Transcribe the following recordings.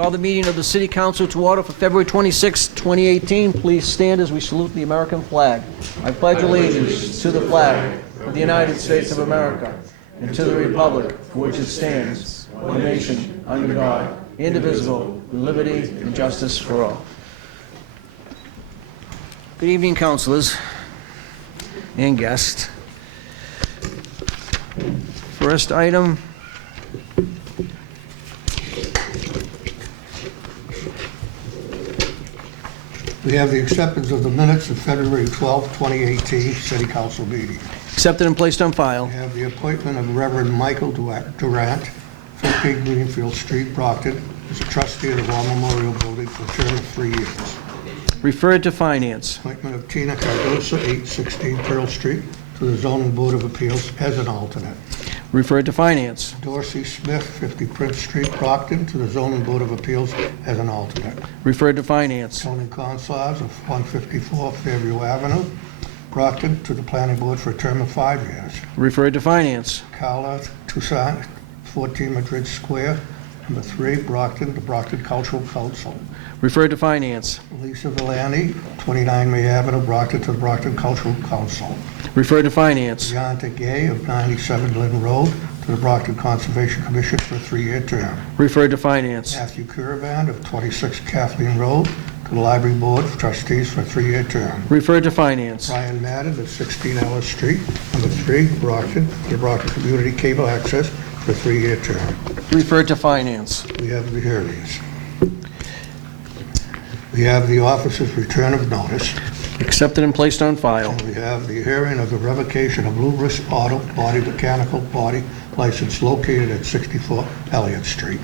Call the meeting of the City Council to order for February 26, 2018. Please stand as we salute the American flag. I pledge allegiance to the flag of the United States of America and to the republic for which it stands, one nation, under God, indivisible, with liberty and justice for all. Good evening, councilors and guests. First item, we have the acceptance of the minutes of February 12, 2018 City Council meeting. accepted and placed on file. We have the appointment of Reverend Michael Durant, 15 Greenfield Street, Brockton, as a trustee of the War Memorial Building for a term of 3 years. Referred to finance. Appointment of Tina Cardosa, 816 Pearl Street, to the Zoning Board of Appeals as an alternate. Referred to finance. Dorsey Smith, 50 Prince Street, Brockton, to the Zoning Board of Appeals as an alternate. Referred to finance. Tony Consars of 154 Fairview Avenue, Brockton, to the Planning Board for a term of 5 years. Referred to finance. Carla Toussaint, 14 Madrid Square, number 3, Brockton, the Brockton Cultural Council. Referred to finance. Lisa Villani, 29 May Avenue, Brockton, to the Brockton Cultural Council. Referred to finance. Deonta Gay of 97 Lynn Road, to the Brockton Conservation Commission for a 3-year term. Referred to finance. Matthew Caravan of 26 Kathleen Road, to the Library Board of Trustees for a 3-year term. Referred to finance. Brian Madden of 16 Ellis Street, number 3, Brockton, to the Brockton Community Cable Access for a 3-year term. Referred to finance. We have the hearings. We have the officer's return of notice. Accepted and placed on file. And we have the hearing of the revocation of Blue Risk Auto Body Mechanical Body License located at 64 Elliott Street.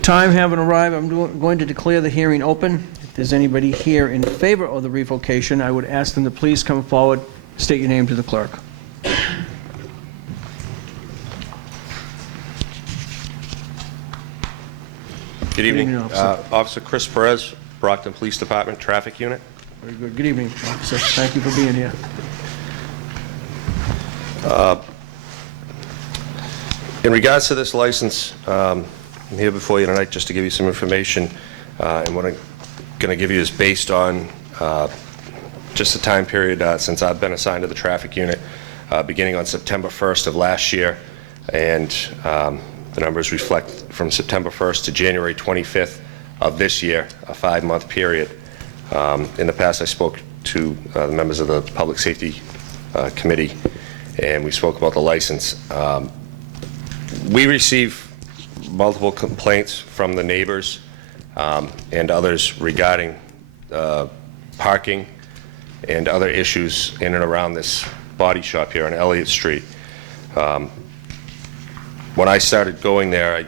Time having arrived, I'm going to declare the hearing open. If there's anybody here in favor of the revocation, I would ask them to please come forward, state your name to the clerk. Good evening. evening, Officer. Officer Chris Perez, Brockton Police Department Traffic Unit. Very good. Good evening, officer. Thank you for being here. In regards to this license, I'm here before you tonight just to give you some information. And what I'm going to give you is based on just the time period since I've been assigned to the traffic unit, beginning on September 1st of last year. And the numbers reflect from September 1st to January 25th of this year, a 5-month period. In the past, I spoke to the members of the Public Safety Committee, and we spoke about the license. We receive multiple complaints from the neighbors and others regarding parking and other issues in and around this body shop here on Elliott Street. When I started going there, I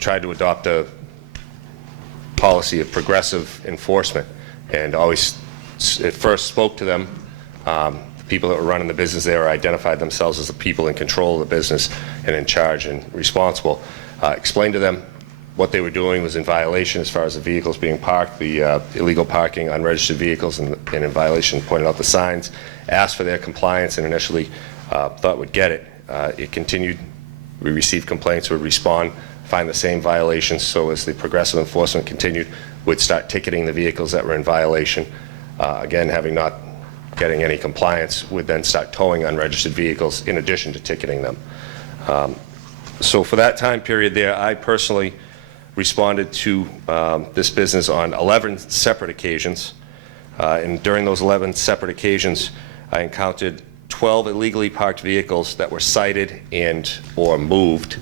tried to adopt a policy of progressive enforcement and always at first spoke to them. The people that were running the business there identified themselves as the people in control of the business and in charge and responsible. Explained to them what they were doing was in violation as far as the vehicles being parked, the illegal parking, unregistered vehicles, and in violation, pointed out the signs, asked for their compliance, and initially thought would get it. It continued. We received complaints, would respond, find the same violations, so as the progressive enforcement continued, would start ticketing the vehicles that were in violation. Again, having not getting any compliance, would then start towing unregistered vehicles in addition to ticketing them. So for that time period there, I personally responded to this business on 11 separate occasions. And during those 11 separate occasions, I encountered 12 illegally parked vehicles that were cited and or moved.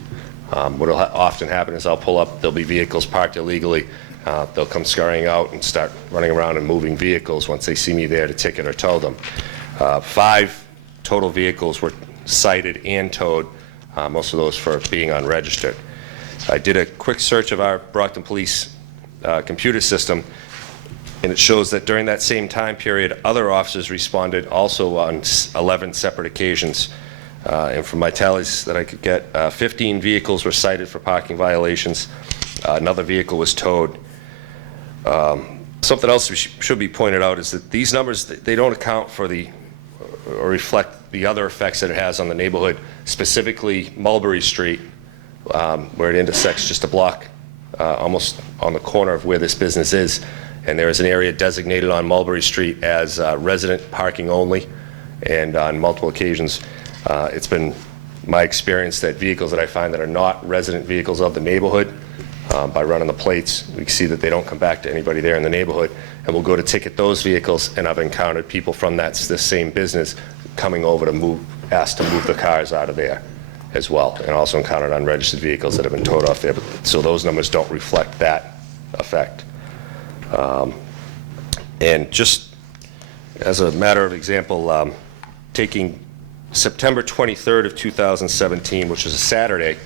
What will often happen is I'll pull up, there'll be vehicles parked illegally. They'll come scurrying out and start running around and moving vehicles once they see me there to ticket or tow them. 5 total vehicles were cited and towed, most of those for being unregistered. I did a quick search of our Brockton Police computer system, and it shows that during that same time period, other officers responded also on 11 separate occasions. And from my tallies that I could get, 15 vehicles were cited for parking violations. Another vehicle was towed. Something else should be pointed out is that these numbers, they don't account for or reflect the other effects that it has on the neighborhood, specifically Mulberry Street, where it intersects just a block almost on the corner of where this business is. And there is an area designated on Mulberry Street as resident parking only. And on multiple occasions, it's been my experience that vehicles that I find that are not resident vehicles of the neighborhood, by running the plates, we see that they don't come back to anybody there in the neighborhood. And we'll go to ticket those vehicles, and I've encountered people from this same business coming over to ask to move the cars out of there as well, and also encountered unregistered vehicles that have been towed off there. So those numbers don't reflect that effect. And just as a matter of example, taking September 23rd of 2017, which is a Saturday,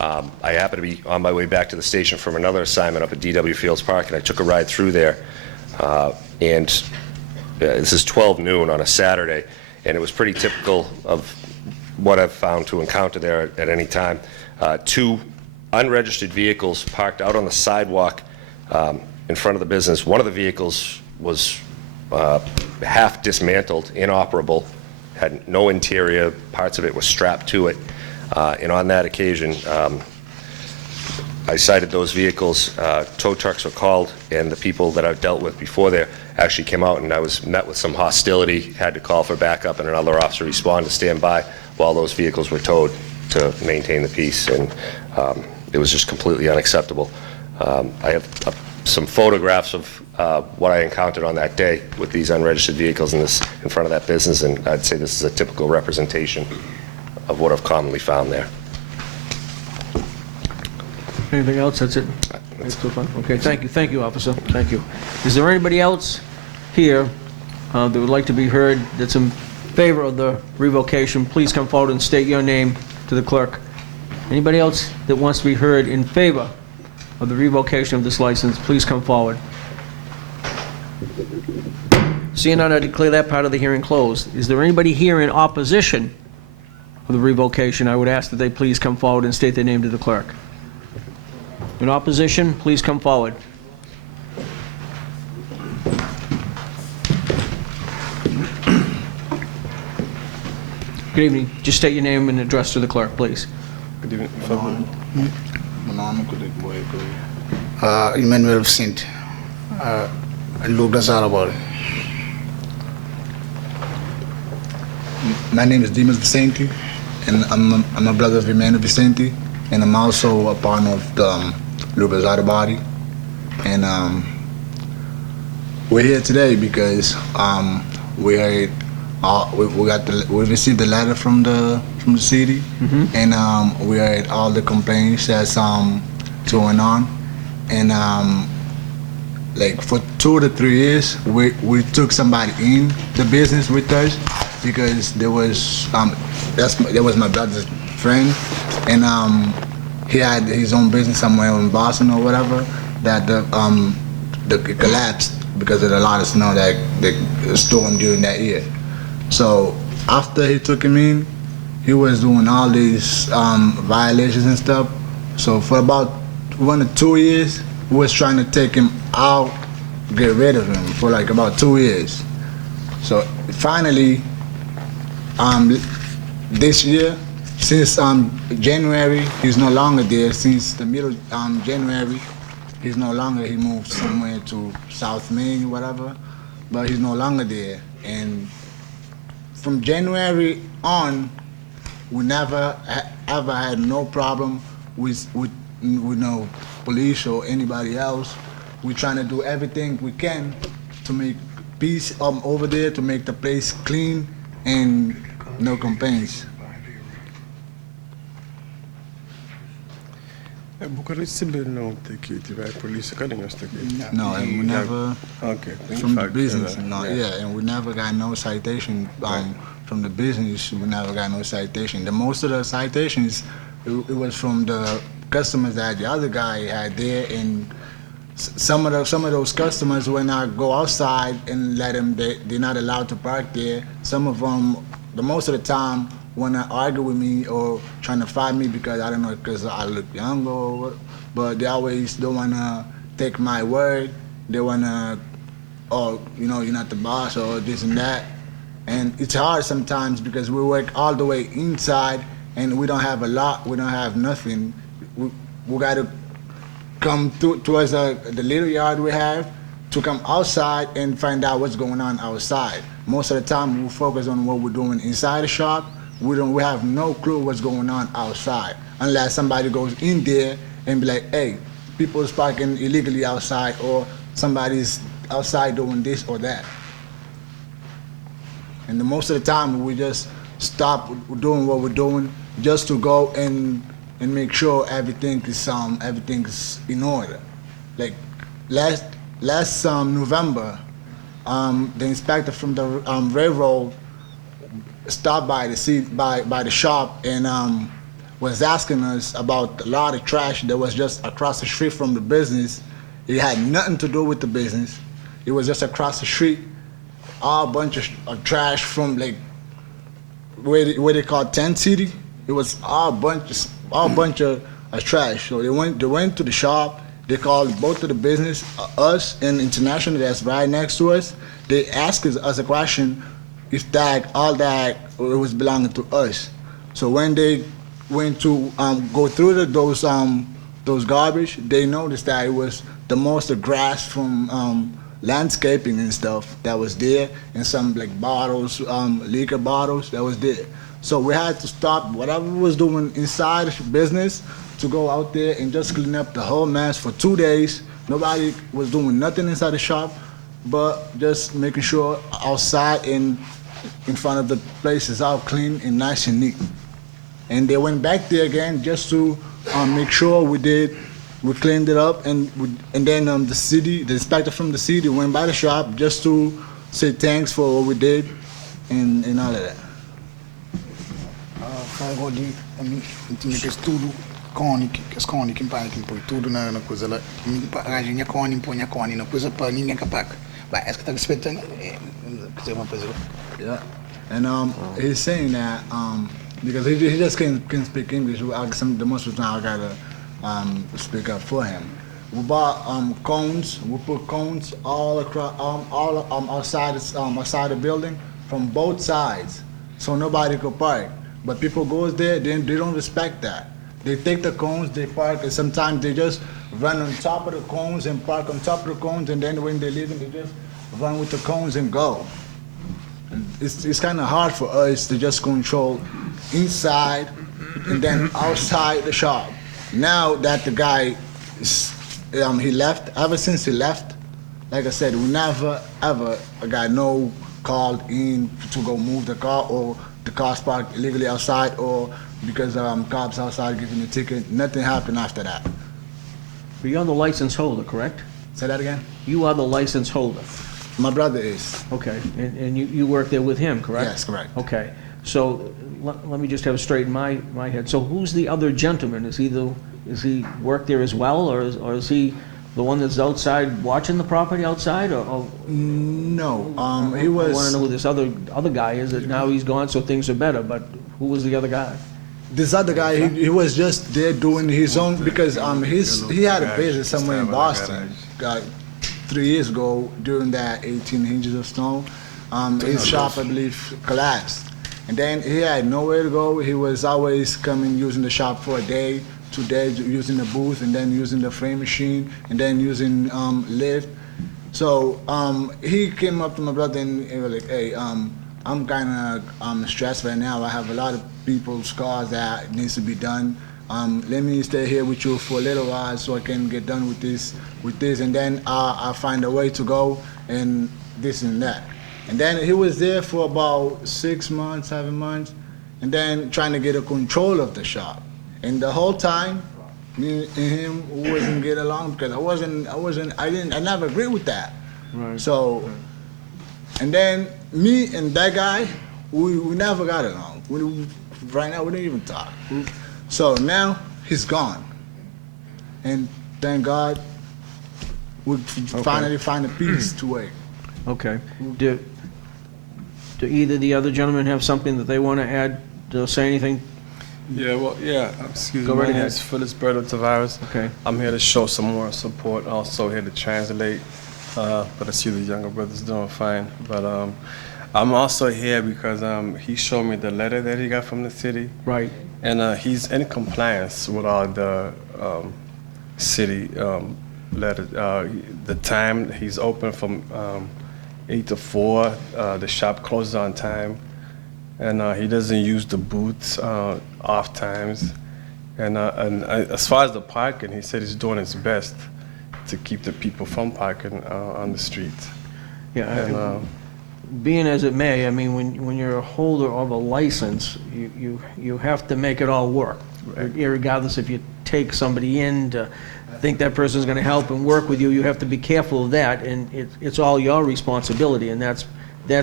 I happened to be on my way back to the station from another assignment up at DW Fields Park, and I took a ride through there. And this is 12 noon on a Saturday, and it was pretty typical of what I've found to encounter there at any time. Two unregistered vehicles parked out on the sidewalk in front of the business. One of the vehicles was half dismantled, inoperable, had no interior, parts of it were strapped to it. And on that occasion, I cited those vehicles. Tow trucks were called, and the people that I've dealt with before there actually came out, and I was met with some hostility, had to call for backup, and another officer responded to stand by while those vehicles were towed to maintain the peace, and it was just completely unacceptable. I have some photographs of what I encountered on that day with these unregistered vehicles in front of that business, and I'd say this is a typical representation of what I've commonly found there. Anything else? That's it? That's so fun. Okay, thank you, officer. Thank you. Is there anybody else here that would like to be heard that's in favor of the revocation? Please come forward and state your name to the clerk. Anybody else that wants to be heard in favor of the revocation of this license, please come forward. Seeing none, I declare that part of the hearing closed. Is there anybody here in opposition of the revocation? I would ask that they please come forward and state their name to the clerk. In opposition, please come forward. Good evening. Just state your name and address to the clerk, please. Good evening. Emmanuel Vicente. Look, that's all about it. My name is Dimas Vicente, and I'm a brother of Emmanuel Vicente, and I'm also a partner of the Lucas Auto Body. And we're here today because we received the letter from the city, and we heard all the complaints that's going on, and like for 2 to 3 years we took somebody in the business with us because there was my brother's friend, and he had his own business somewhere in Boston or whatever that the collapsed because of the lot of snow that the storm during that year. So after he took him in, he was doing all these violations and stuff. So for about 1 to 2 years, we was trying to take him out, get rid of him for like about 2 years. So finally, this year, since January, he's no longer there. Since the middle January, he's no longer. He moved somewhere to South Maine, whatever, but he's no longer there. And from January on, we never ever had no problem with no police or anybody else. We're trying to do everything we can to make peace over there, to make the place clean and no complaints. No, and we never. Okay. From the business, no, yeah, and we never got no citation from the business. We never got no citation. The most of the citations, it was from the customers that the other guy had there, and some of those customers, when I go outside and let them, they're not allowed to park there. Some of them, the most of the time, want to argue with me or trying to fight me because I don't know, because I look younger or what, but they always don't want to take my word. They want to, oh, you know, you're not the boss or this and that. And it's hard sometimes because we work all the way inside and we don't have a lot, we don't have nothing. We got to come towards the little yard we have to come outside and find out what's going on outside. Most of the time we focus on what we're doing inside the shop. We have no clue what's going on outside unless somebody goes in there and be like, hey, people is parking illegally outside, or somebody's outside doing this or that. And most of the time we just stop doing what we're doing just to go and make sure everything is in order. Like last November, the inspector from the railroad stopped by the shop and was asking us about a lot of trash that was just across the street from the business. It had nothing to do with the business. It was just across the street, all bunch of trash from like where they call Tent City. It was all bunch of trash. So they went to the shop. They called both of the business, us and International that's right next to us. They asked us a question if all that was belonging to us. So when they went to go through those garbage, they noticed that it was the most of grass from landscaping and stuff that was there, and some like bottles, liquor bottles that was there. So we had to stop whatever we was doing inside the business to go out there and just clean up the whole mess for 2 days. Nobody was doing nothing inside the shop, but just making sure outside and in front of the place is all clean and nice and neat. And they went back there again just to make sure we cleaned it up, and then the inspector from the city went by the shop just to say thanks for what we did and all of that. Agora tinha que tudo cônico, que as cônico que põe tudo na coisa lá, a gente põe a cônico na coisa para ninguém capaz. Vai, essa que tá respeitando, que uma coisa. Yeah, and he's saying that because he just can't speak English. The most of the time I gotta speak up for him. We bought cones. We put cones all across, all outside the building from both sides, so nobody could park. But people goes there, they don't respect that. They take the cones, they park, and sometimes they just run on top of the cones and park on top of the cones, and then when they leave, they just run with the cones and go. And it's kind of hard for us to just control inside and then outside the shop. Now that the guy he left, ever since he left, like I said, we never ever got no called in to go move the car, or the car's parked illegally outside, or because cops outside giving the ticket. Nothing happened after that. But you're the license holder, correct? Say that again? You are the license holder. My brother is. Okay, and you work there with him, correct? Yes, correct. Okay, so let me just have it straight in my head. So who's the other gentleman? Is he work there as well, or is he the one that's outside watching the property outside, or No, he I was. want to know who this other guy is. That now he's gone, so things are better. But who was the other guy? This other guy, he was just there doing his own, because he had a business somewhere in Boston. 3 years ago, during that 18 inches of snow, his shop, I believe, collapsed. And then he had nowhere to go. He was always coming, using the shop for a day, 2 days, using the booth, and then using the frame machine, and then using lift. So he came up to my brother and he was like, hey, I'm kind of stressed right now. I have a lot of people's cars that needs to be done. Let me stay here with you for a little while so I can get done with this, and then I'll find a way to go, and this and that. And then he was there for about 6 months, 7 months, and then trying to get a control of the shop. And the whole time, me and him wasn't get along, because I never agreed with that. Right. So, and then me and that guy, we never got along. Right now, we don't even talk. So now he's gone, and thank God we finally find a peace to wait. Okay. Do either the other gentlemen have something that they want to add? To say anything? Excuse Go me. right My name ahead. is Felisberto Tavares. Okay. I'm here to show some more support. Also here to translate. But I see the younger brother's doing fine. But I'm also here because he showed me the letter that he got from the city. Right. And he's in compliance with all the city letter. The time he's open from 8 to 4. The shop closes on time, and he doesn't use the booths off times. And as far as the parking, he said he's doing his best to keep the people from parking on the street. Yeah, And, being as it may, I mean, when you're a holder of a license, you have to make it all work, regardless if you take somebody in to think that person's going to help and work with you. You have to be careful of that, and it's all your responsibility, and that's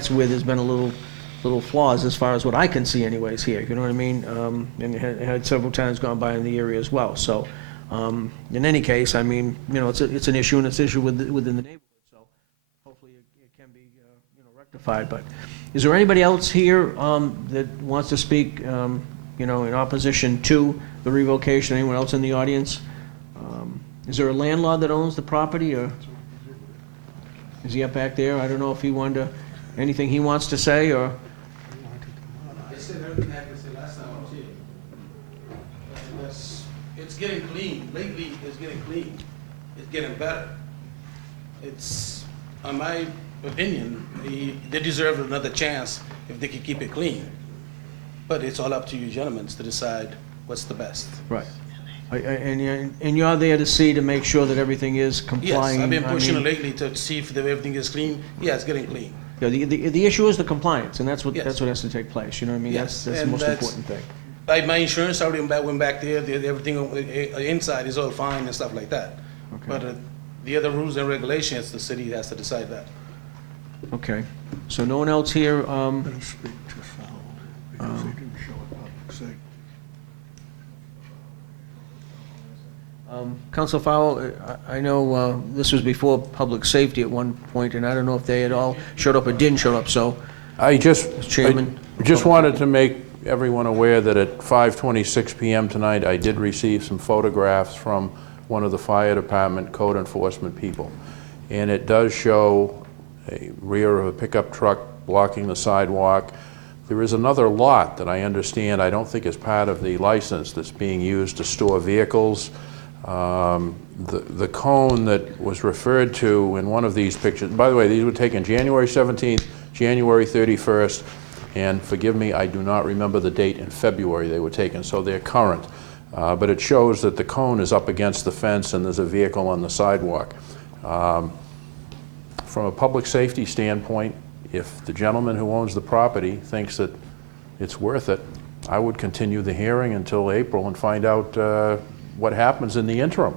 where there's been a little flaws as far as what I can see anyways here, you know what I mean? And it had several times gone by in the area as well. So in any case, I mean, you know, it's an issue, and it's an issue within the neighborhood. So hopefully it can be rectified. But is there anybody else here that wants to speak, you know, in opposition to the revocation? Anyone else in the audience? Is there a landlord that owns the property, or is he up back there? I don't know if he wanted to, anything he wants to say, or? I said everything I could say last time I was here. It's getting clean. Lately, it's getting clean. It's getting better. It's, in my opinion, they deserve another chance if they can keep it clean. But it's all up to you gentlemen to decide what's the best. Right. And you're there to see, to make sure that everything is Yes, complying? I've been I pushing mean, lately to see if everything is clean. Yeah, it's getting clean. Yeah, the issue is the compliance, and that's what Yes. has to take place, you know what I mean? Yes, That's the and most that's- important thing. Like my insurance, I already went back there, everything inside is all fine and stuff like that. Okay. But the other rules and regulations, the city has to decide that. Okay, so no one else here, Better speak to Sal, because they didn't show up public safety. Council Fowle, I know this was before public safety at one point, and I don't know if they had all showed up or didn't show up, so, I just Chairman. wanted to make everyone aware that at 5:26 PM tonight, I did receive some photographs from one of the fire department code enforcement people. And it does show a rear of a pickup truck blocking the sidewalk. There is another lot that I understand, I don't think is part of the license, that's being used to store vehicles. The cone that was referred to in one of these pictures, by the way, these were taken January 17th, January 31st, and forgive me, I do not remember the date in February they were taken, so they're current. But it shows that the cone is up against the fence and there's a vehicle on the sidewalk. From a public safety standpoint, if the gentleman who owns the property thinks that it's worth it, I would continue the hearing until April and find out what happens in the interim.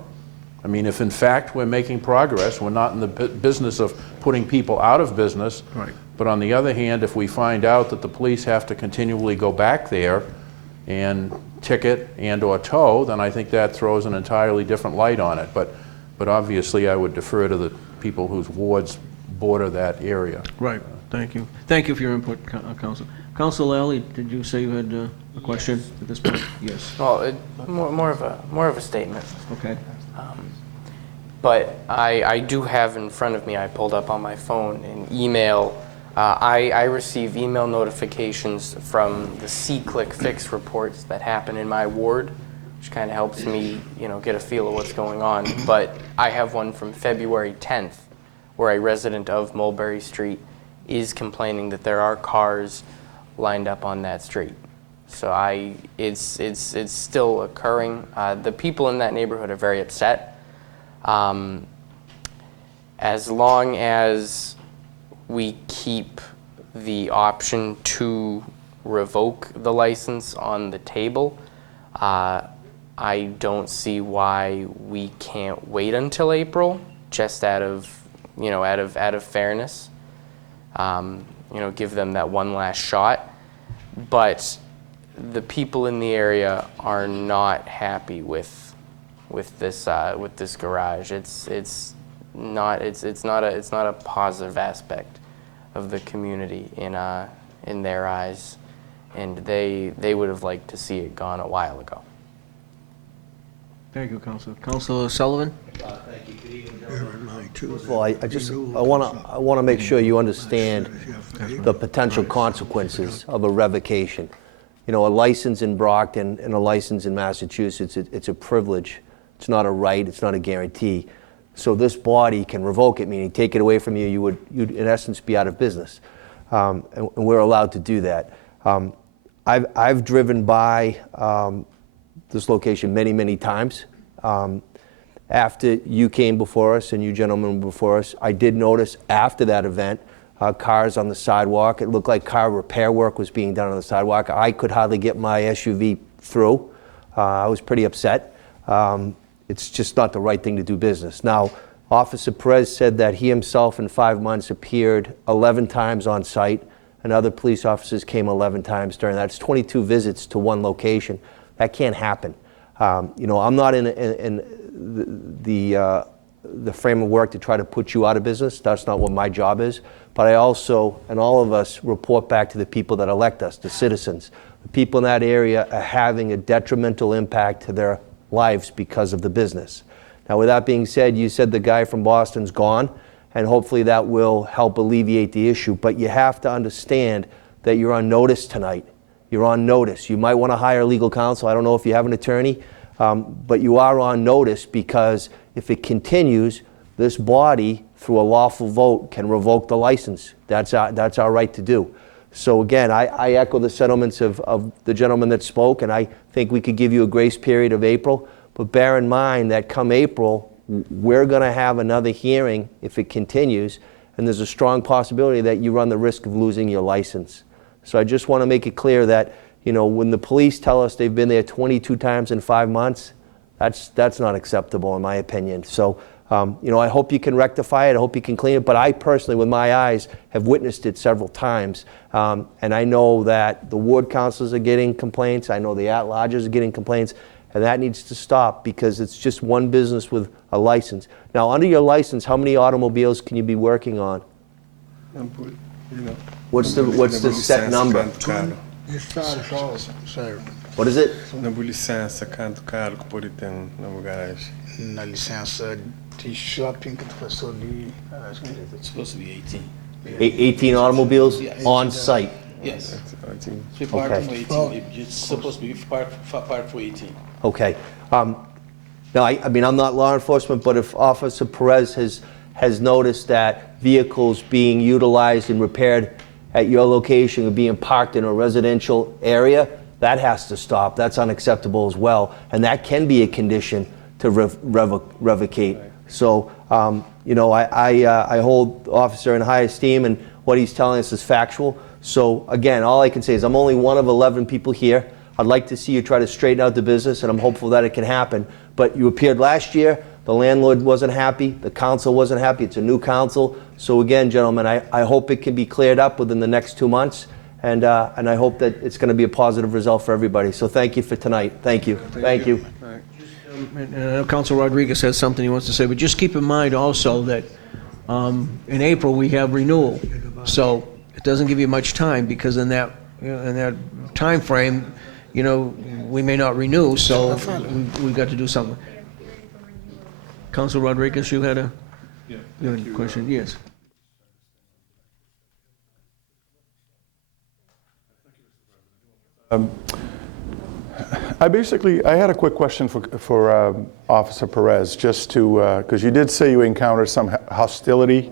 I mean, if in fact we're making progress, we're not in the business of putting people out of business. Right. But on the other hand, if we find out that the police have to continually go back there and ticket and or tow, then I think that throws an entirely different light on it. But obviously I would defer to the people whose wards border that area. Right, thank you. Thank you for your input, Council. Council Lally, did you say you had a question at this point? Yes. Well, more of a statement. Okay. But I do have in front of me, I pulled up on my phone, an email. I receive email notifications from the C-Click Fix reports that happen in my ward, which kind of helps me, get a feel of what's going on. But I have one from February 10th, where a resident of Mulberry Street is complaining that there are cars lined up on that street. So it's still occurring. The people in that neighborhood are very upset. As long as we keep the option to revoke the license on the table, I don't see why we can't wait until April, just out of fairness. Give them that one last shot. But the people in the area are not happy with this garage. It's not a positive aspect of the community in their eyes, and they would have liked to see it gone a while ago. Thank you, Councilor. Councilor Sullivan? First of all, I want to make sure you understand the potential consequences of a revocation. A license in Brockton and a license in Massachusetts, it's a privilege It's not a right, it's not a guarantee. So this body can revoke it, meaning take it away from you, you'd in essence be out of business. And we're allowed to do that. I've driven by this location many, many times. After you came before us and you gentlemen were before us, I did notice after that event cars on the sidewalk. It looked like car repair work was being done on the sidewalk. I could hardly get my SUV through. I was pretty upset. It's just not the right thing to do business. Now, Officer Perez said that he himself in 5 months appeared 11 times on site, and other police officers came 11 times during that. It's 22 visits to one location. That can't happen. You know, I'm not in the frame of work to try to put you out of business. That's not what my job is. But I also, and all of us, report back to the people that elect us, the citizens. The people in that area are having a detrimental impact to their lives because of the business. Now, with that being said, you said the guy from Boston's gone, and hopefully that will help alleviate the issue. But you have to understand that you're on notice tonight. You're on notice. You might want to hire legal counsel. I don't know if you have an attorney, but you are on notice because if it continues, this body, through a lawful vote, can revoke the license. That's our right to do. So again, I echo the sentiments of the gentleman that spoke, and I think we could give you a grace period of April. But bear in mind that come April, we're going to have another hearing if it continues, and there's a strong possibility that you run the risk of losing your license. So I just want to make it clear that, you know, when the police tell us they've been there 22 times in 5 months, that's not acceptable in my opinion. So, you know, I hope you can rectify it. I hope you can clean it. But I personally, with my eyes, have witnessed it several times. And I know that the ward councilors are getting complaints. I know the at-larges are getting complaints. And that needs to stop because it's just one business with a license. Now, under your license, how many automobiles can you be working on? What's the set number? What is it? Na licença, quanto carro que pode ter na garagem? Na licença de shopping que tu passou ali, acho que It's supposed to be 18. 18 automobiles on site. Yes. Assim, Park Okay. for 18. It's supposed to be park for 18. Okay. Now, I mean, I'm not law enforcement, but if Officer Perez has noticed that vehicles being utilized and repaired at your location are being parked in a residential area, that has to stop. That's unacceptable as well. And that can be a condition to revocate. So, you know, I hold the officer in high esteem, and what he's telling us is factual. So, again, all I can say is I'm only one of 11 people here. I'd like to see you try to straighten out the business, and I'm hopeful that it can happen. But you appeared last year. The landlord wasn't happy. The council wasn't happy. It's a new council. So again, gentlemen, I hope it can be cleared up within the next 2 months, and I hope that it's going to be a positive result for everybody. So thank you for tonight. Thank you. Thank you. Council Rodriguez has something he wants to say, but just keep in mind also that in April we have renewal. So it doesn't give you much time because in that time frame, you know, we may not renew, so we've got to do something. Council Rodriguez, you had a question? Yes. I had a quick question for Officer Perez, just to, because you did say you encountered some hostility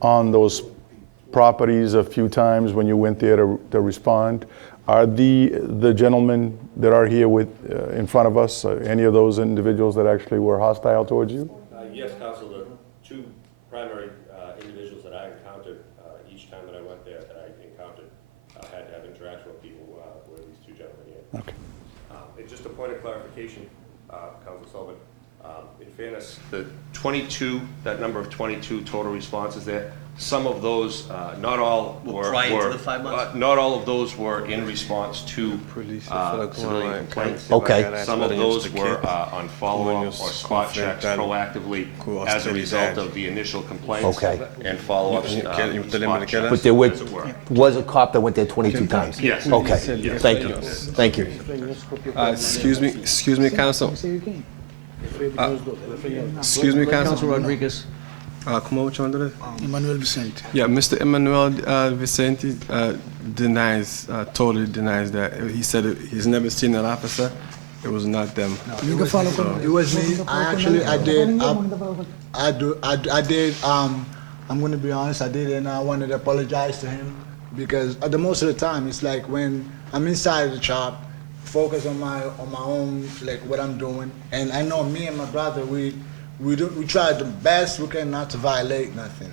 on those properties a few times when you went there to respond. Are the gentlemen that are here in front of us, any of those individuals that actually were hostile towards you? Yes, Council. The two primary individuals that I encountered each time that I went there, that I encountered, had to have interaction with people were these two gentlemen here. Okay. And just a point of clarification, Council Sullivan, in fairness, the 22, that number of 22 total responses there, some of those, not all were prior to the 5 months? Not all of those were in response to civilian complaints. Okay. Some of those were on follow-up or spot checks proactively as a result of the initial complaints Okay. and follow-up spot checks. But there was a cop that went there 22 times? Yes. Okay. Yes. Thank you. Thank you. Excuse me, counsel. Excuse me, Council counsel. Rodriguez. Como é o nome dele? Emmanuel Vicente. Yeah, Mr. Emmanuel Vicente totally denies that. He said he's never seen an officer It was not them. You can follow It was me. I did. I'm gonna be honest. I did, and I wanted to apologize to him because the most of the time it's like when I'm inside the shop, focus on my own, like what I'm doing, and I know me and my brother, we try the best we can not to violate nothing,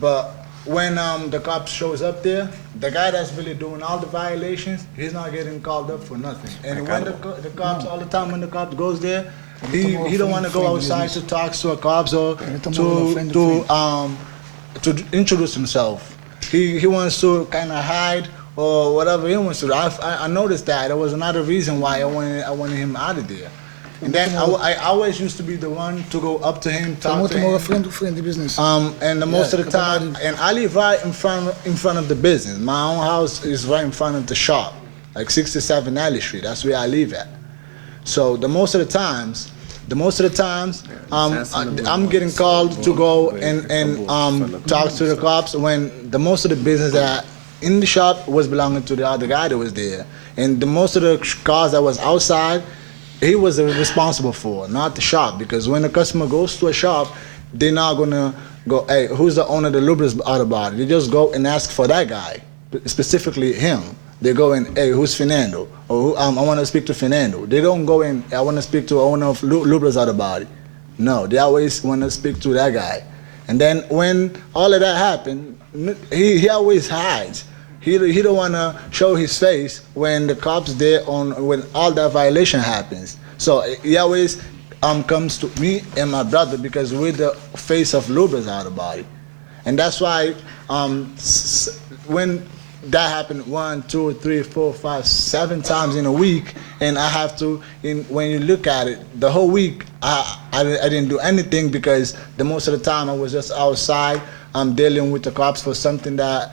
but when the cops shows up there, the guy that's really doing all the violations, he's not getting called up for nothing. And when the cops, all the time when the cops goes there, he don't want to go outside to talk to a cops or to introduce himself. He wants to kind of hide or whatever he wants to do. I noticed that. There was another reason why I wanted him out of there. And then I always used to be the one to go up to him, talk to him. Friend business. And the most of the time, and I live right in front of the business. My own house is right in front of the shop, like 67 Alley Street. That's where I live at. So the most of the times, I'm getting called to go and talk to the cops when the most of the business that in the shop was belonging to the other guy that was there, and the most of the cars that was outside, he was responsible for, not the shop. Because when a customer goes to a shop, they're not gonna go, hey, who's the owner of the Lubras Auto Body? They just go and ask for that guy, specifically him. They go in, hey, who's Fernando? Or I want to speak to Fernando. They don't go in, I want to speak to the owner of Lubras Auto Body. No, they always want to speak to that guy. And then when all of that happened, he always hides. He don't want to show his face when the cops there when all that violation happens. So he always comes to me and my brother because we're the face of Lubras Auto Body. And that's why when that happened 1, 2, 3, 4, 5, 7 times in a week, and I have to, when you look at it, the whole week I didn't do anything because the most of the time I was just outside dealing with the cops for something that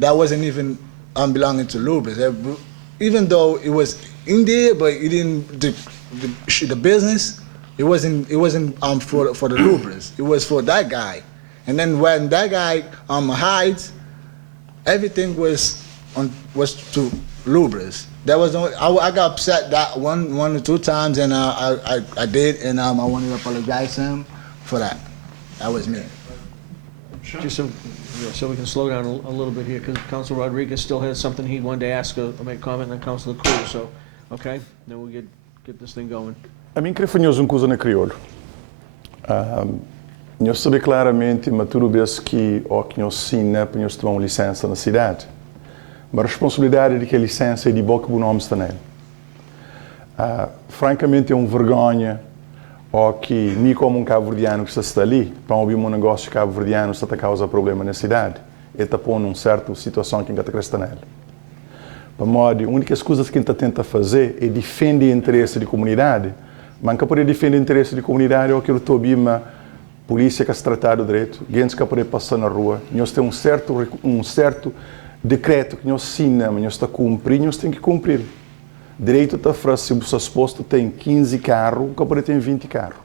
wasn't even belonging to Lubras. Even though it was in there, but it didn't, the business, it wasn't for the Lubras. It was for that guy. And then when that guy hides, everything was to Lubras. That was I got upset that one or two times, and I did, and I wanted to apologize to him for that. That was me. Just so we can slow down a little bit here, because Councilor Rodriguez still has something he wanted to ask or make comment on Councilor Cruz. So, okay, then we'll get this thing going. A mim queria fazer uma coisa na crioulo. Eu sabe claramente, mas tudo vez que nós ensina para nós tomar uma licença na cidade. Mas a responsabilidade de que a licença é de boa que o nome está nele. Francamente, é uma vergonha que nem como cabo-verdiano que está ali, para ouvir um negócio cabo-verdiano está a causar problema na cidade, e está pondo uma certa situação que está crescendo nele. Para modo, a única coisa que a gente tenta fazer é defender o interesse da comunidade, mas não pode defender o interesse da comunidade ou que eu estou bem polícia que se tratar do direito, gente que pode passar na rua, nós temos um certo decreto que nós assinamos, nós está a cumprir, nós temos que cumprir. Direito está frase, se o seu esposo tem 15 carros, o pode ter 20 carros.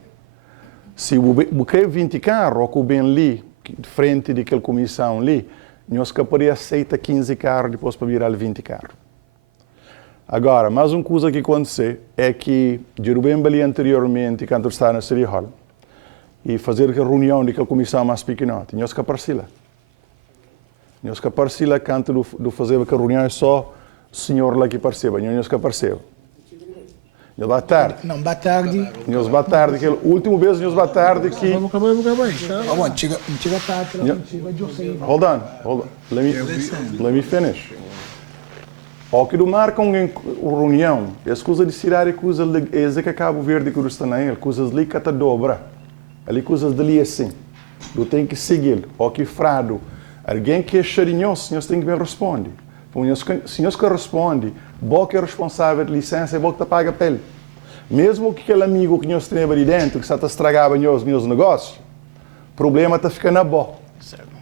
Se o quer 20 carros, ou o bem ali, de frente daquela comissão ali, nós pode aceitar 15 carros depois para virar 20 carros. Agora, mais uma coisa que aconteceu é que, de bem ali anteriormente, quando estava na City Hall, e fazer a reunião daquela comissão mais pequena, nós que aparecemos. Nós que aparecemos quando fazer a reunião é só o senhor lá que apareceu, nós que apareceu. Nós boa tarde. Não, boa tarde. Nós boa tarde, aquele último vez nós boa tarde que... Hold on. Let me finish. Ao que marcam uma reunião, as coisas de cidade, coisas que Cabo Verde que está na ele, coisas ali que está dobra. Ali coisas dali assim. Eu tenho que seguir. Ou que frado. Alguém que é charinhoso, nós tem que me responder. Se nós que responde, bom que é responsável de licença, é bom que te paga pele. Mesmo que aquele amigo que nós temos ali dentro, que está a estragar meus negócios, o problema está ficando na boa.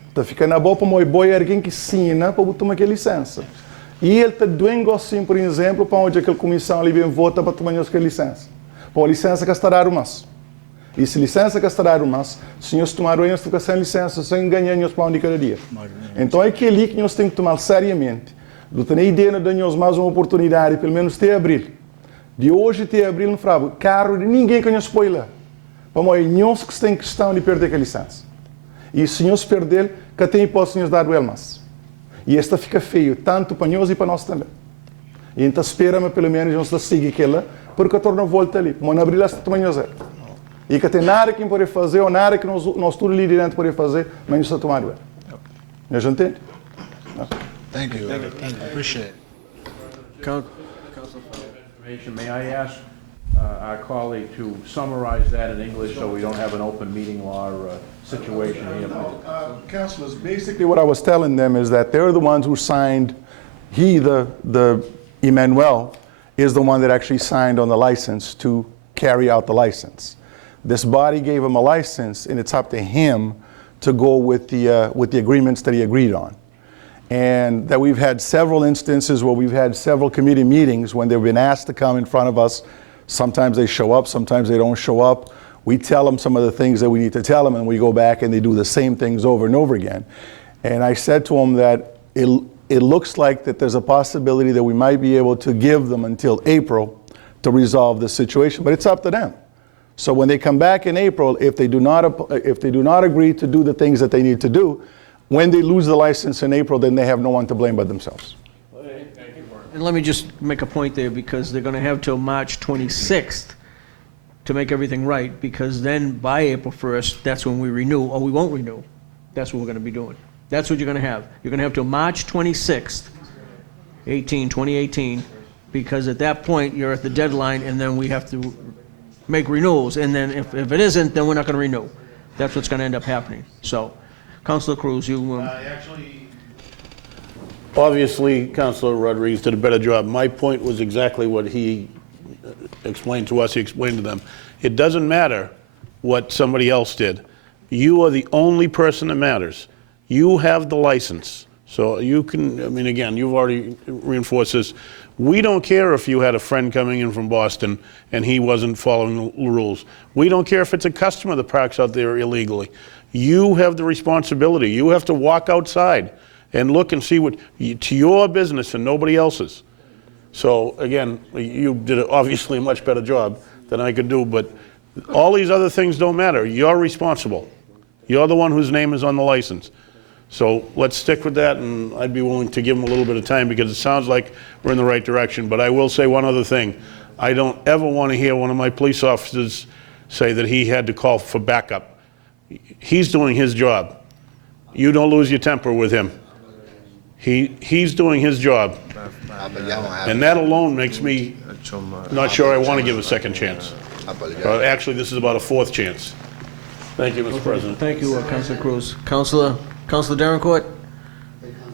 Está ficando na boa para o boi alguém que ensina para tomar aquela licença. E ele está doendo assim, por exemplo, para onde aquela comissão ali vem vota para tomar aquela licença. Para a licença que está a dar o mas. E se licença que está a dar o mas, se nós tomarmos nós ficamos sem licença, sem ganhar nós para onde cada dia. Então é aquele que nós temos que tomar seriamente. Eu tenho a ideia de dar-nos mais uma oportunidade, pelo menos até abril. De hoje até abril, não frava. Carro de ninguém que não spoiler. Para nós, nós que tem questão de perder a licença. E se nós perder, que tem hipótese de nos dar o elmas. E esta fica feio, tanto para nós e para nós também. E então espera-me pelo menos nós seguir aquela, porque eu torno volta ali. Mas não abril esta também nós é. E que tem nada que pode fazer, ou nada que nós tudo ali dentro pode fazer, mas nós está tomando ela. A gente entende? Thank you. Appreciate it. Coun- Information. May I ask our colleague to summarize that in English so we don't have an open meeting law situation here? Councilors, basically what I was telling them is that they're the ones who signed, the Emmanuel, is the one that actually signed on the license to carry out the license. This body gave him a license, and it's up to him to go with the agreements that he agreed on. And that we've had several instances where we've had several committee meetings when they've been asked to come in front of us. Sometimes they show up, sometimes they don't show up. We tell them some of the things that we need to tell them, and we go back and they do the same things over and over again. And I said to them that it looks like that there's a possibility that we might be able to give them until April to resolve this situation, but it's up to them. So when they come back in April, if they do not agree to do the things that they need to do, when they lose the license in April, then they have no one to blame but themselves. And let me just make a point there, because they're going to have till March 26th to make everything right, because then by April 1st, that's when we renew, or we won't renew. That's what we're going to be doing. That's what you're going to have. You're going to have till March 26th, 2018, because at that point, you're at the deadline, and then we have to make renewals. And then if it isn't, then we're not going to renew. That's what's going to end up happening. So, Councilor Cruz, you... Obviously, Councilor Rodriguez did a better job. My point was exactly what he explained to us, he explained to them. It doesn't matter what somebody else did. You are the only person that matters. You have the license. So you can, I mean, again, you've already reinforced this. We don't care if you had a friend coming in from Boston and he wasn't following the rules. We don't care if it's a customer that parks out there illegally. You have the responsibility. You have to walk outside and look and see what, to your business and nobody else's. So again, you did obviously a much better job than I could do, but all these other things don't matter. You're responsible. You're the one whose name is on the license. So let's stick with that, and I'd be willing to give them a little bit of time because it sounds like we're in the right direction. But I will say one other thing. I don't ever want to hear one of my police officers say that he had to call for backup. He's doing his job. You don't lose your temper with him. He's doing his job. And that alone makes me not sure I want to give a second chance. Actually, this is about a fourth chance. Thank you, Mr. President. Thank you, Councilor Cruz. Councilor Derrencourt?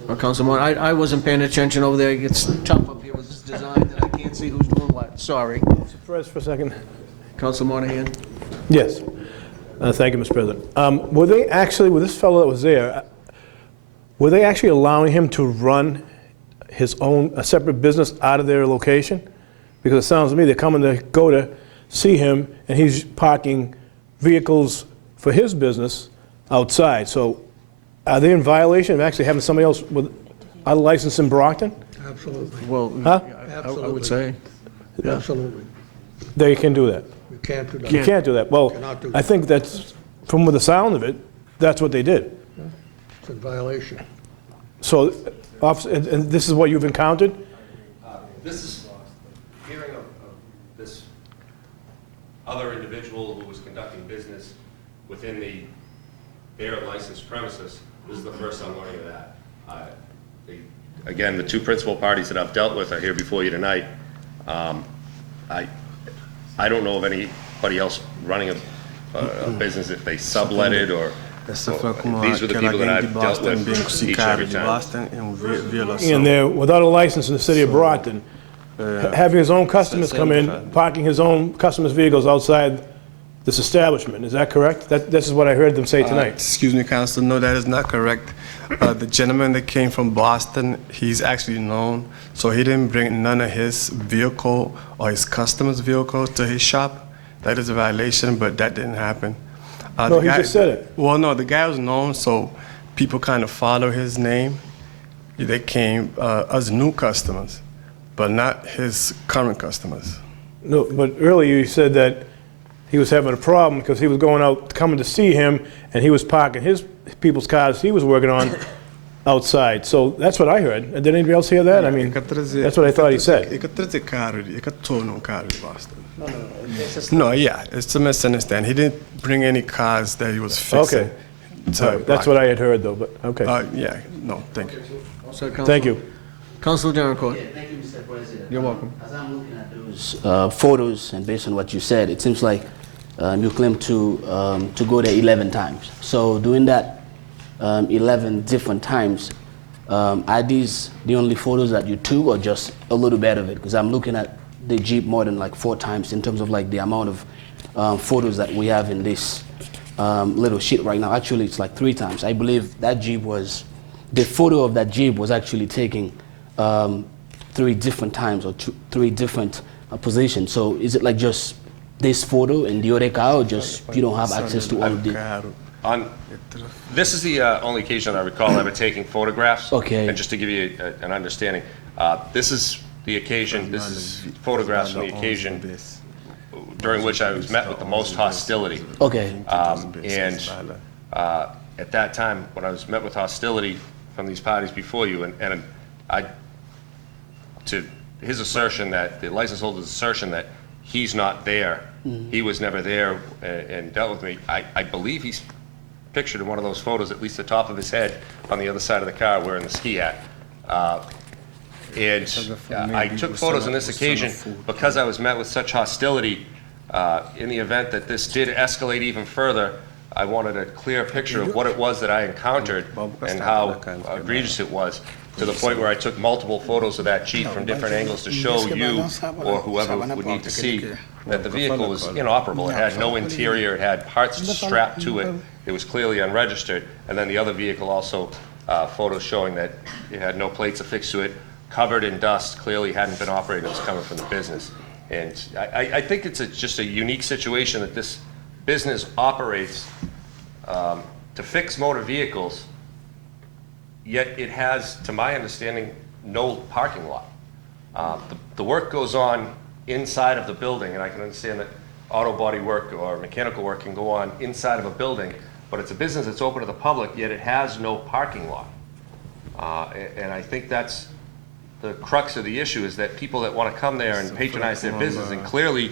Or Councilor Moore? I wasn't paying attention over there. It's tough up here with this design that I can't see who's doing what. Sorry. Perez for a second. Councilor Monahan? Yes. Thank you, Mr. President. Were they actually, with this fellow that was there, were they actually allowing him to run his own, a separate business out of their location? Because it sounds to me they're coming to go to see him, and he's parking vehicles for his business outside. So are they in violation of actually having somebody else with a license in Brockton? Absolutely. Well, Huh? I would say. Absolutely. They can do that. You can't do that. You can't do that. Well, Cannot do I that. think that's, from the sound of it, that's what they did. It's in violation. So, and this is what you've encountered? This is hearing of this other individual who was conducting business within their licensed premises. This is the first I'm learning of that. Again, the two principal parties that I've dealt with are here before you tonight. I don't know of anybody else running a business if they sublet it or these are the people that I've dealt with each and every time. And they're without a license in the city of Brockton, having his own customers come in, parking his own customers' vehicles outside this establishment. Is that correct? This is what I heard them say tonight. Excuse me, Council. No, that is not correct. The gentleman that came from Boston, he's actually known, so he didn't bring none of his vehicle or his customer's vehicle to his shop. That is a violation, but that didn't happen. No, he just said it. Well, no, the guy was known, so people kind of follow his name. They came as new customers, but not his current customers. No, but earlier you said that he was having a problem because he was going out, coming to see him, and he was parking his people's cars he was working on outside. So that's what I heard. Did anybody else hear that? I mean, that's what I thought he said. No, yeah, it's a misunderstanding. He didn't bring any cars that he was fixing. Okay. All right, that's what I had heard, though, but, okay. Yeah, no, thank you. Thank you. Councilor Derncourt. Thank you, Mr. President. You're welcome. As I'm looking at those photos, and based on what you said, it seems like you claim to go there 11 times. So doing that 11 different times, are these the only photos that you took, or just a little bit of it? Because I'm looking at the Jeep more than like 4 times in terms of like the amount of photos that we have in this little sheet right now. Actually, it's like 3 times. I believe that Jeep was, the photo of that Jeep was actually taken 3 different times, or 3 different positions. So is it like just this photo and the other car, or just you don't have access to all of the? This is the only occasion I recall ever taking photographs. Okay. And just to give you an understanding, this is the occasion, this is photographs from the occasion during which I was met with the most hostility. Okay. And at that time, when I was met with hostility from these parties before you, and to his assertion that, the license holder's assertion that he's not there, he was never there and dealt with me, I believe he's pictured in one of those photos, at least the top of his head on the other side of the car wearing the ski hat. And I took photos on this occasion because I was met with such hostility. In the event that this did escalate even further, I wanted a clear picture of what it was that I encountered and how egregious it was, to the point where I took multiple photos of that Jeep from different angles to show you or whoever would need to see that the vehicle was inoperable. It had no interior, it had parts strapped to it, it was clearly unregistered, and then the other vehicle also, photos showing that it had no plates affixed to it, covered in dust, clearly hadn't been operated, it was coming from the business. And I think it's just a unique situation that this business operates to fix motor vehicles, yet it has, to my understanding, no parking lot. The work goes on inside of the building, and I can understand that auto body work or mechanical work can go on inside of a building, but it's a business that's open to the public, yet it has no parking lot. And I think that's the crux of the issue, is that people that want to come there and patronize their business, and clearly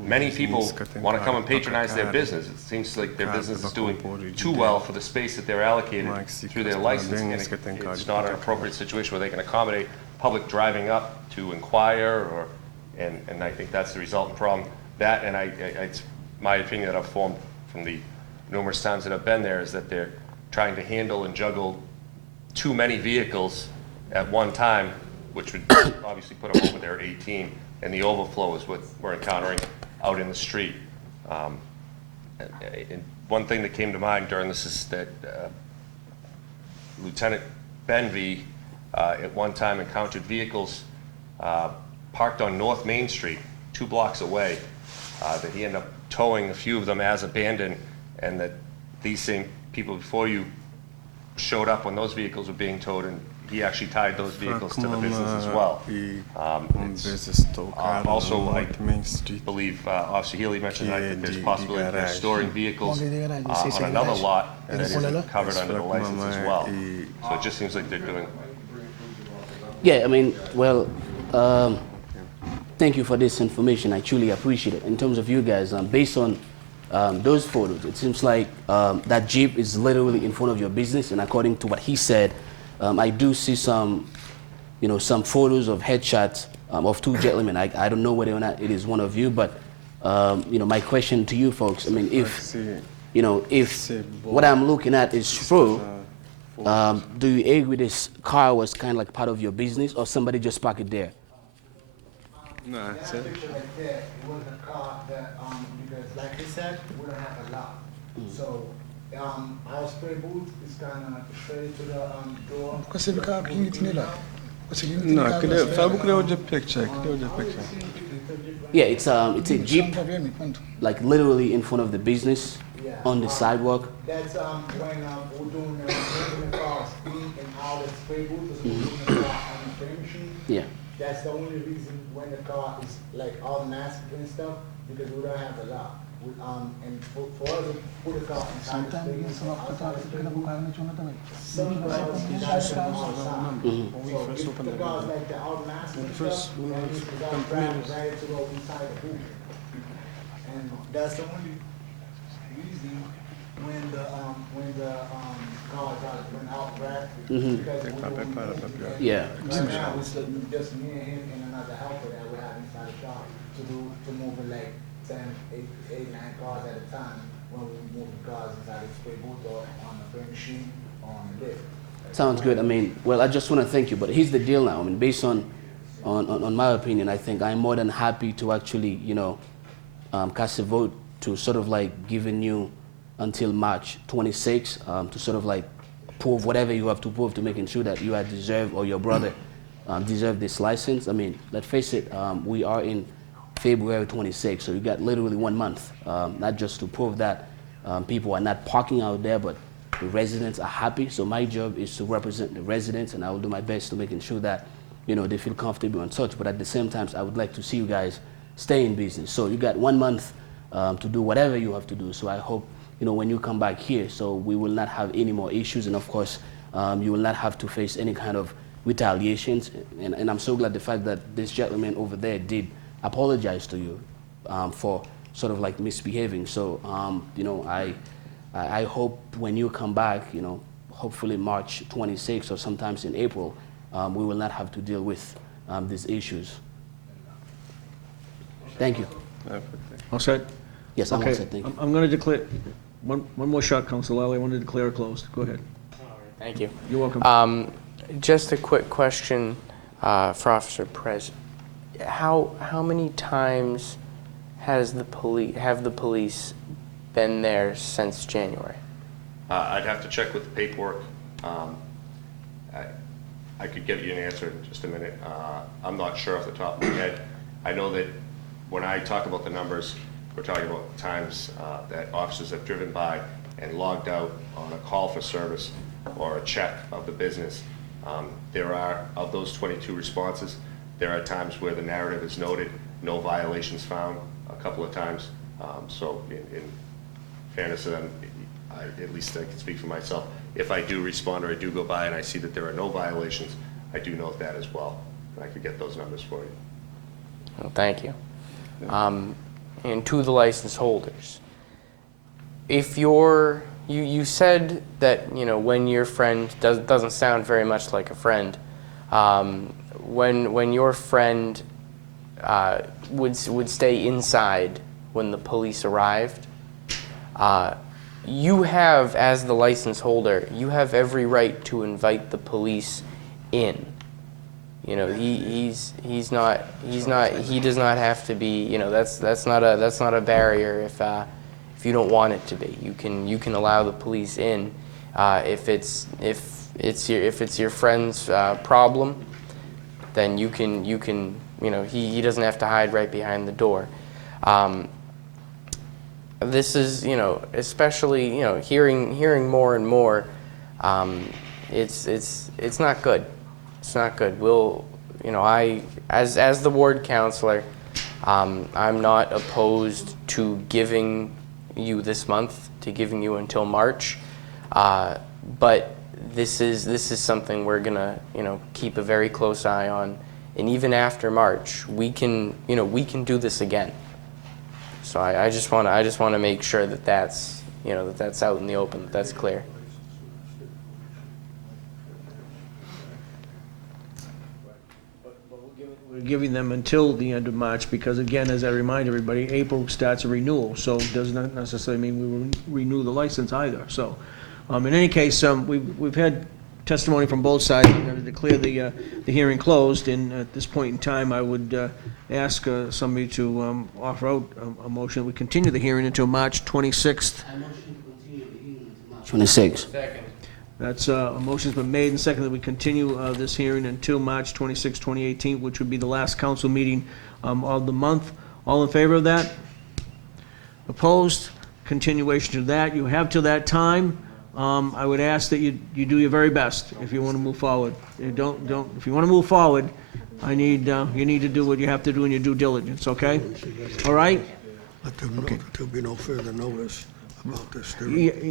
many people want to come and patronize their business. It seems like their business is doing too well for the space that they're allocated through their license, and it's not an appropriate situation where they can accommodate public driving up to inquire, and I think that's the resultant problem. That, and it's my opinion that I've formed from the numerous times that I've been there, is that they're trying to handle and juggle too many vehicles at one time, which would obviously put them over their 18, and the overflow is what we're encountering out in the street. And one thing that came to mind during this is that Lieutenant Benvey at one time encountered vehicles parked on North Main Street, 2 blocks away, that he ended up towing a few of them as abandoned, and that these same people before you showed up when those vehicles were being towed, and he actually tied those vehicles to the business as well. Also, I believe Officer Healy mentioned that there's possibility that they're storing vehicles on another lot that isn't covered under the license as well. So it just seems like they're doing. Yeah, I mean, well, thank you for this information. I truly appreciate it. In terms of you guys, based on those photos, it seems like that Jeep is literally in front of your business, and according to what he said, I do see some, some photos of headshots of 2 gentlemen. I don't know whether or not it is one of you, but my question to you folks, I mean, if what I'm looking at is true, do you agree this car was kind of like part of your business, or somebody just parked it there? No, that's it. It was a car that, because like he said, we don't have a lot. So our spray booth is kind of straight to the door. No, could you a picture? Yeah, it's a Jeep, like literally in front of the business, on the sidewalk. That's when we're doing the cars clean and all the spray booth is doing the car on the spray machine. Yeah. That's the only reason when the car is like all masked and stuff, because we don't have a lock. And for us to put a car inside the space, outside the space, some cars inside from outside. So if the car's like the all masked and stuff, that means the car's ready to go inside the booth. And that's the only reason when the cars are when out wrapped, because we don't. Yeah. Right now, it's just me and him and another helper that we have inside the shop to move it like 10, 8, 9 cars at a time when we move the cars inside the spray booth or on the frame machine or on the lift. Sounds good. I mean, well, I just want to thank you, but here's the deal now. I mean, based on my opinion, I think I'm more than happy to actually, cast a vote to sort of like giving you until March 26 to sort of like prove whatever you have to prove to making sure that you are deserve or your brother deserve this license. I mean, let's face it, we are in February 26, so you got literally 1 month, not just to prove that people are not parking out there, but the residents are happy. So my job is to represent the residents, and I will do my best to making sure that they feel comfortable and such. But at the same time, I would like to see you guys stay in business. So you got 1 month to do whatever you have to do. So I hope when you come back here, so we will not have any more issues, and of course you will not have to face any kind of retaliations. And I'm so glad the fact that this gentleman over there did apologize to you for sort of like misbehaving. So I hope when you come back, hopefully March 26 or sometimes in April, we will not have to deal with these issues. Thank you. All set? Yes, I'm all Okay, set. Thank you. I'm going to declare, one more shot, Council Lally. I want to declare it closed. Go ahead. Thank you. You're welcome. Just a quick question for Officer Perez. How many times have the police been there since January? I'd have to check with the paperwork. I could give you an answer in just a minute. I'm not sure off the top of my head. I know that when I talk about the numbers, we're talking about times that officers have driven by and logged out on a call for service or a check of the business. There are, of those 22 responses, there are times where the narrative is noted, no violations found, a couple of times. So in fairness to them, at least I can speak for myself. If I do respond or I do go by and I see that there are no violations, I do note that as well. And I could get those numbers for you. Well, thank you. And to the license holders, if you said that when your friend doesn't sound very much like a friend, when your friend would stay inside when the police arrived, you have, as the license holder, you have every right to invite the police in. He does not have to be, that's not a barrier if you don't want it to be. You can allow the police in if it's your friend's problem, then you can he doesn't have to hide right behind the door. This is especially hearing more and more, it's not good. It's not good. As the ward counselor, I'm not opposed to giving you this month, to giving you until March, but this is something we're gonna keep a very close eye on, and even after March, we can do this again. So I just want to make sure that that's out in the open, that's clear. We're giving them until the end of March because, again, as I remind everybody, April starts a renewal, so it does not necessarily mean we will renew the license either. So, in any case, we've had testimony from both sides. I'm going to declare the hearing closed, and at this point in time, I would ask somebody to offer out a motion that we continue the hearing until March 26th. I motion to continue the hearing until March 26. Second. That's a motion's been made and seconded that we continue this hearing until March 26, 2018, which would be the last council meeting of the month. All in favor of that? Opposed? Continuation to that. You have till that time. I would ask that you do your very best if you want to move forward. If you want to move forward, I need, you need to do what you have to do in your due diligence, okay? All right? Let them know that there'll be no further notice about this.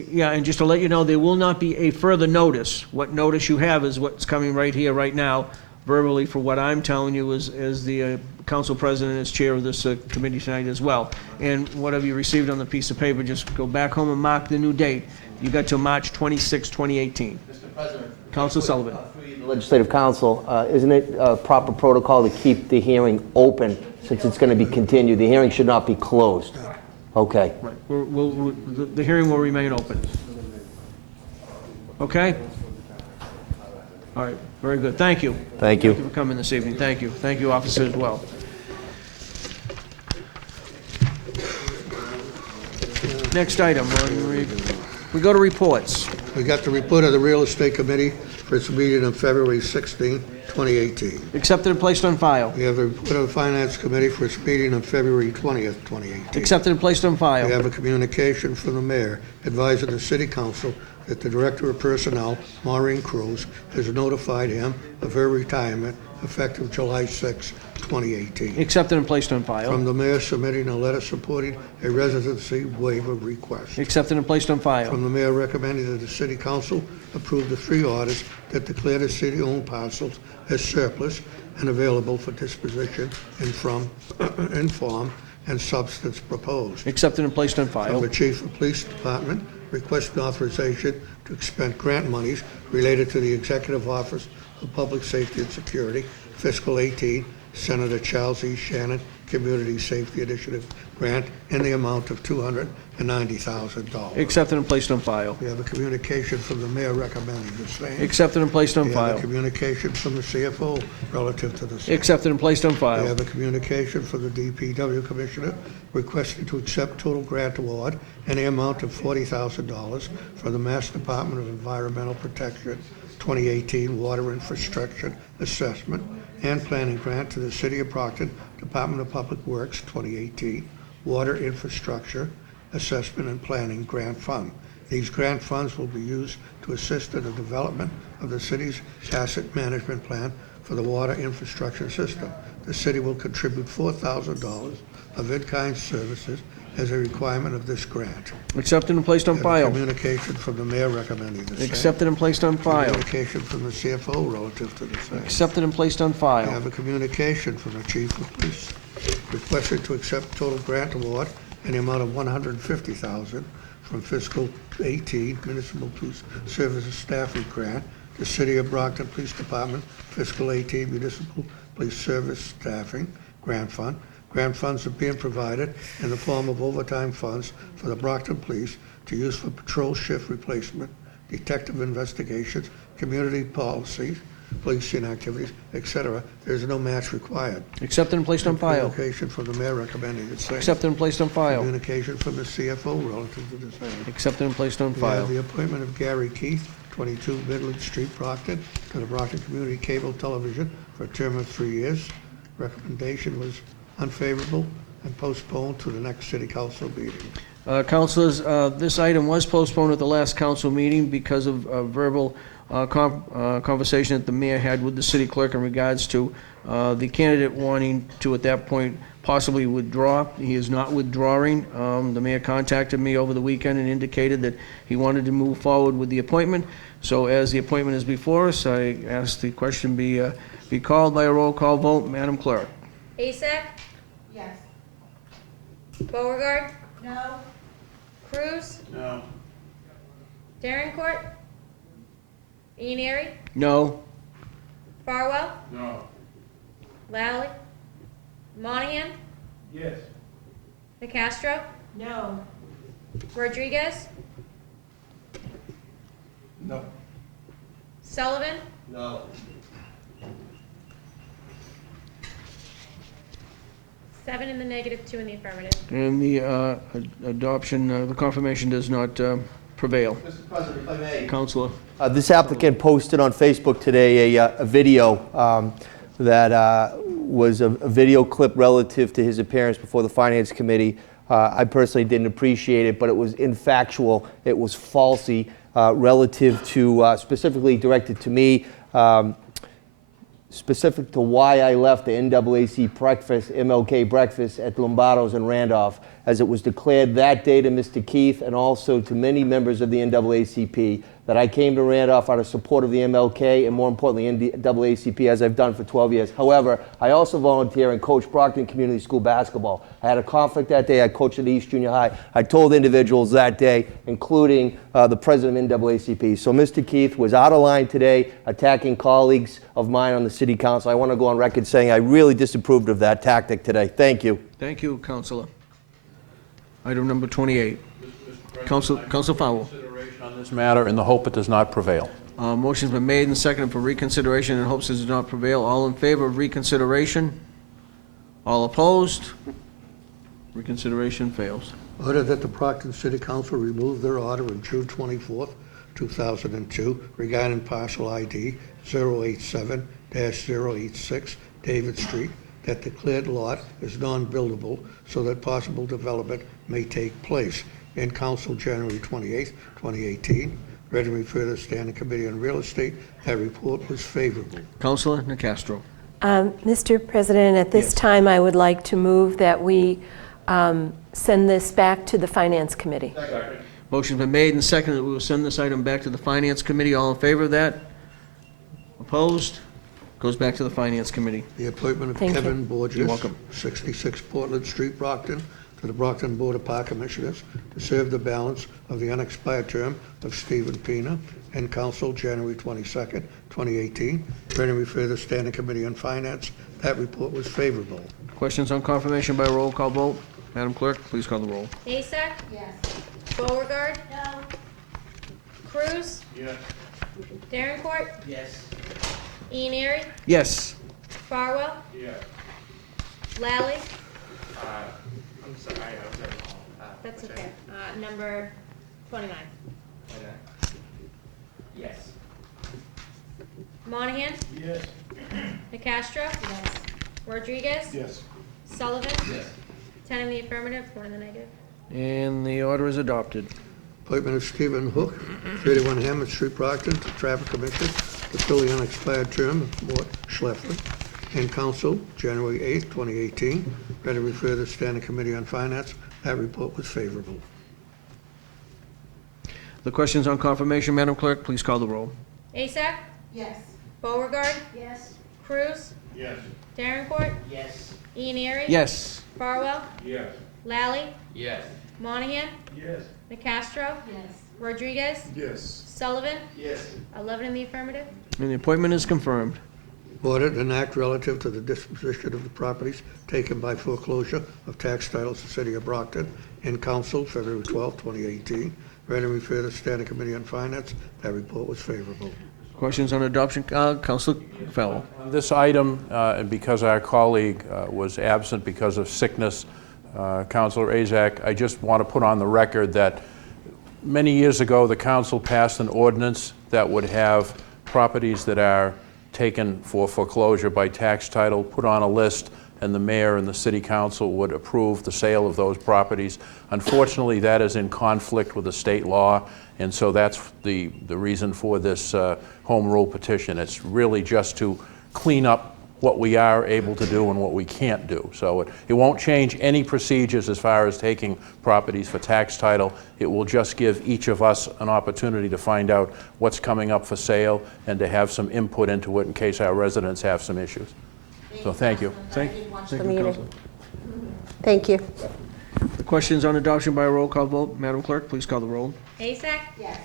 Yeah, and just to let you know, there will not be a further notice. What notice you have is what's coming right here, right now, verbally, for what I'm telling you as the council president, as chair of this committee tonight as well. And whatever you received on the piece of paper, just go back home and mark the new date. You got till March 26, 2018. Mr. President. Council Sullivan. The Legislative Council, isn't it proper protocol to keep the hearing open since it's going to be continued? The hearing should not be closed. Okay. Right. The hearing will remain open. Okay? All right, very good. Thank you. Thank you. Thank you for coming this evening. Thank you. Thank you, officer, as well. Next item, we go to reports. We got the report of the Real Estate Committee for its meeting on February 16, 2018. Accepted and placed on file. We have the report of the Finance Committee for its meeting on February 20th, 2018. Accepted and placed on file. We have a communication from the mayor advising the city council that the Director of Personnel, Maureen Cruz, has notified him of her retirement effective July 6, 2018. Accepted and placed on file. From the mayor submitting a letter supporting a residency waiver request. Accepted and placed on file. From the mayor recommending that the city council approve the 3 orders that declare the city-owned parcels as surplus and available for disposition in form and substance proposed. Accepted and placed on From file. the chief of police department requesting authorization to expend grant monies related to the Executive Office of Public Safety and Security, fiscal 18, Senator Charles E. Shannon Community Safety Initiative grant in the amount of $290,000. Accepted and placed on file. We have a communication from the mayor recommending the same. Accepted and placed on We have file. a communication from the CFO relative to the same. Accepted and placed on We file. have a communication from the DPW Commissioner requesting to accept total grant award in the amount of $40,000 for the Mass Department of Environmental Protection 2018 Water Infrastructure Assessment and Planning Grant to the City of Brockton Department of Public Works 2018 Water Infrastructure Assessment and Planning Grant Fund. These grant funds will be used to assist in the development of the city's asset management plan for the water infrastructure system. The city will contribute $4,000 of in-kind services as a requirement of this grant. Accepted and placed on We have a file. communication from the mayor recommending the same. Accepted and placed on file. Communication from the CFO relative to the same. Accepted and placed on We file. have a communication from the chief of police requesting to accept total grant award in the amount of $150,000 from fiscal 18 municipal police services staffing grant to City of Brockton Police Department fiscal 18 municipal police service staffing grant fund. Grant funds are being provided in the form of overtime funds for the Brockton Police to use for patrol shift replacement, detective investigations, community policies, policing activities, etc. There is no match required. Accepted and placed on file. Communication from the mayor recommending the same. Accepted and placed on file. Communication from the CFO relative to the same. Accepted and placed on We file. have the appointment of Gary Keith, 22 Midland Street, Brockton, to the Brockton Community Cable Television for a term of 3 years. Recommendation was unfavorable and postponed to the next city council meeting. Councilors, this item was postponed at the last council meeting because of verbal conversation that the mayor had with the city clerk in regards to the candidate wanting to, at that point, possibly withdraw. He is not withdrawing. The mayor contacted me over the weekend and indicated that he wanted to move forward with the appointment. So as the appointment is before us, I ask the question be called by a roll call vote. Madam Clerk. Asek? Yes. Beauregard? No. Cruz? No. Darencourt? Ianieri? No. Farwell? No. Lally? Monahan? Yes. Nicastro? No. Rodriguez? No. Sullivan? No. Seven in the negative, 2 in the affirmative. And the adoption, the confirmation does not prevail. Mr. President, if I may. Councilor. This applicant posted on Facebook today a video that was a video clip relative to his appearance before the Finance Committee. I personally didn't appreciate it, but it was infactual. It was falsy relative to, specifically directed to me. specific to why I left the NAAC breakfast, MLK breakfast at Lombardo's in Randolph, as it was declared that day to Mr. Keith and also to many members of the NAACP that I came to Randolph out of support of the MLK and more importantly NAACP, as I've done for 12 years. However, I also volunteer and coach Brockton Community School basketball. I had a conflict that day. I coached at East Junior High. I told individuals that day, including the president of NAACP. So Mr. Keith was out of line today, attacking colleagues of mine on the city council. I want to go on record saying I really disapproved of that tactic today. Thank you. Thank you, Councilor. Item number 28. Council Fowle. On this matter in the hope it does not prevail. Motion's been made and seconded for reconsideration in hopes it does not prevail. All in favor of reconsideration? All opposed? Reconsideration fails. Order that the Brockton City Council remove their order of June 24th, 2002 regarding parcel ID 087-086 David Street, that declared lot is non-buildable so that possible development may take place. In council January 28th, 2018. Read and refer to the Standing Committee on Real Estate. That report was favorable. Councilor Nicastro. Mr. President, at this time, I would like to move that we send this back to the Finance Committee. Motion's been made and seconded that we will send this item back to the Finance Committee. All in favor of that? Opposed? Goes back to the Finance Committee. The appointment of Kevin Borges, You're welcome. 66 Portland Street, Brockton, to the Brockton Board of Park Commissioners to serve the balance of the unexpired term of Stephen Pena, and council January 22nd, 2018. Read and refer to the Standing Committee on Finance. That report was favorable. Questions on confirmation by roll call vote? Madam Clerk, please call the roll. Asak? Yes. Beauregard? No. Cruz? Yes. Darrencourt? Yes. Ianieri? Yes. Farwell? Yes. Lally? I'm sorry, That's okay. Number 29. Yes. Monahan? Yes. Nicastro? Yes. Rodriguez? Yes. Sullivan? Yes. 10 in the affirmative, 4 in the negative. And the order is adopted. Appointment of Stephen Hook, 31 Hammond Street, Brockton, to Traffic Commission to fill the unexpired term of Mort Schleffler. In council, January 8th, 2018. Read and refer to the Standing Committee on Finance. That report was favorable. The questions on confirmation, Madam Clerk, please call the roll. Asak? Yes. Beauregard? Yes. Cruz? Yes. Darrencourt? Yes. Ianieri? Yes. Farwell? Yes. Lally? Yes. Monahan? Yes. Nicastro? Yes. Rodriguez? Yes. Sullivan? Yes. 11 in the affirmative. And the appointment is confirmed. Ordered an act relative to the disposition of the properties taken by foreclosure of tax titles to the City of Brockton. In council, February 12, 2018. Read and refer to the Standing Committee on Finance. That report was favorable. Questions on adoption? Councilor Fellow. On this item, and because our colleague was absent because of sickness, Councilor Azak, I just want to put on the record that many years ago, the council passed an ordinance that would have properties that are taken for foreclosure by tax title put on a list, and the mayor and the city council would approve the sale of those properties. Unfortunately, that is in conflict with the state law, and so that's the reason for this home rule petition. It's really just to clean up what we are able to do and what we can't do. So it won't change any procedures as far as taking properties for tax title. It will just give each of us an opportunity to find out what's coming up for sale and to have some input into it in case our residents have some issues. So thank you. Thank you, Councilor. Thank you. The questions on adoption by roll call vote, Madam Clerk, please call the roll. Asak? Yes.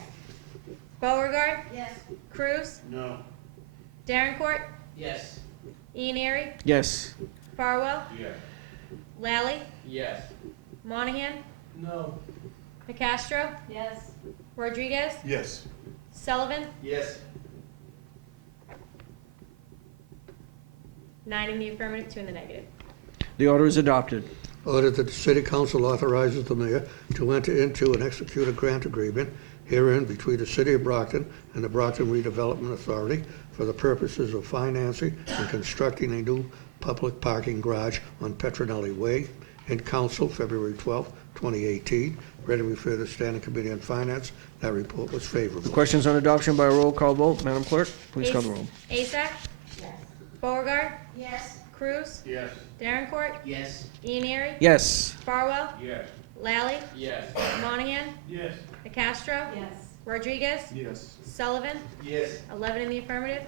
Beauregard? Yes. Cruz? No. Darrencourt? Yes. Ianieri? Yes. Farwell? Yes. Lally? Yes. Monahan? No. Nicastro? Yes. Rodriguez? Yes. Sullivan? Yes. 9 in the affirmative, 2 in the negative. The order is adopted. Ordered that the City Council authorizes the mayor to enter into and execute a grant agreement herein between the City of Brockton and the Brockton Redevelopment Authority for the purposes of financing and constructing a new public parking garage on Petronelli Way. In council, February 12, 2018. Read and refer to the Standing Committee on Finance. That report was favorable. The questions on adoption by roll call vote, Madam Clerk, please call the roll. Asak? Yes. Beauregard? Yes. Cruz? Yes. Darrencourt? Yes. Ianieri? Yes. Farwell? Yes. Lally? Yes. Monahan? Yes. Nicastro? Yes. Rodriguez? Yes. Sullivan? Yes. 11 in the affirmative.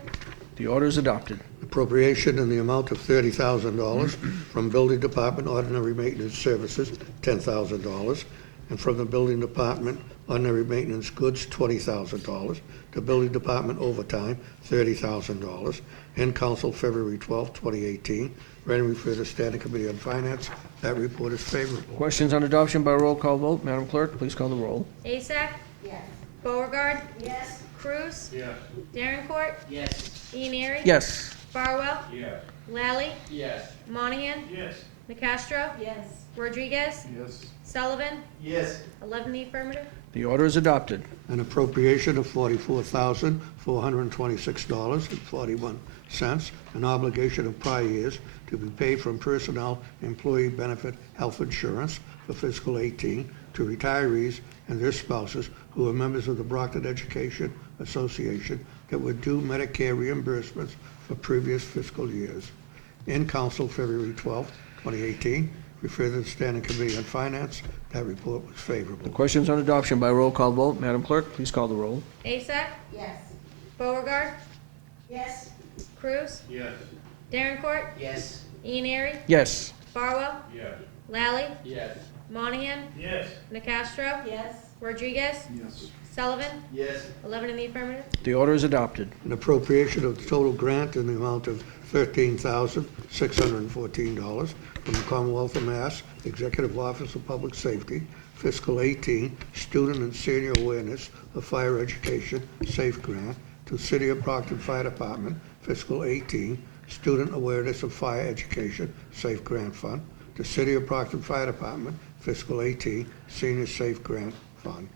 The order is adopted. Appropriation in the amount of $30,000 from Building Department Ordinary Maintenance Services, $10,000, and from the Building Department Ordinary Maintenance Goods, $20,000, to Building Department Overtime, $30,000, in council February 12, 2018. Read and refer to Standing Committee on Finance. That report is favorable. Questions on adoption by roll call vote? Madam Clerk, please call the roll. Asak? Yes. Beauregard? Yes. Cruz? Yes. Darrencourt? Yes. Ianieri? Yes. Farwell? Yes. Lally? Yes. Monahan? Yes. Nicastro? Yes. Rodriguez? Yes. Sullivan? Yes. 11 in the affirmative. The order is adopted. An appropriation of $44,426.41, an obligation of prior years to be paid from personnel, employee benefit, health insurance for fiscal 18 to retirees and their spouses who are members of the Brockton Education Association that were due Medicare reimbursements for previous fiscal years. In council February 12, 2018. Refer to the Standing Committee on Finance. That report was favorable. Questions on adoption by roll call vote? Madam Clerk, please call the roll. Asak? Yes. Beauregard? Yes. Cruz? Yes. Darrencourt? Yes. Ianieri? Yes. Farwell? Yes. Lally? Yes. Monahan? Yes. Nicastro? Yes. Rodriguez? Yes. Sullivan? Yes. 11 in the affirmative. The order is adopted. An appropriation of the total grant in the amount of $13,614 from the Commonwealth of Mass, Executive Office of Public Safety, Fiscal 18, Student and Senior Awareness of Fire Education, SAFE Grant, to City of Brockton Fire Department, Fiscal 18, Student Awareness of Fire Education, SAFE Grant Fund, to City of Brockton Fire Department, Fiscal 18, Senior SAFE Grant Fund.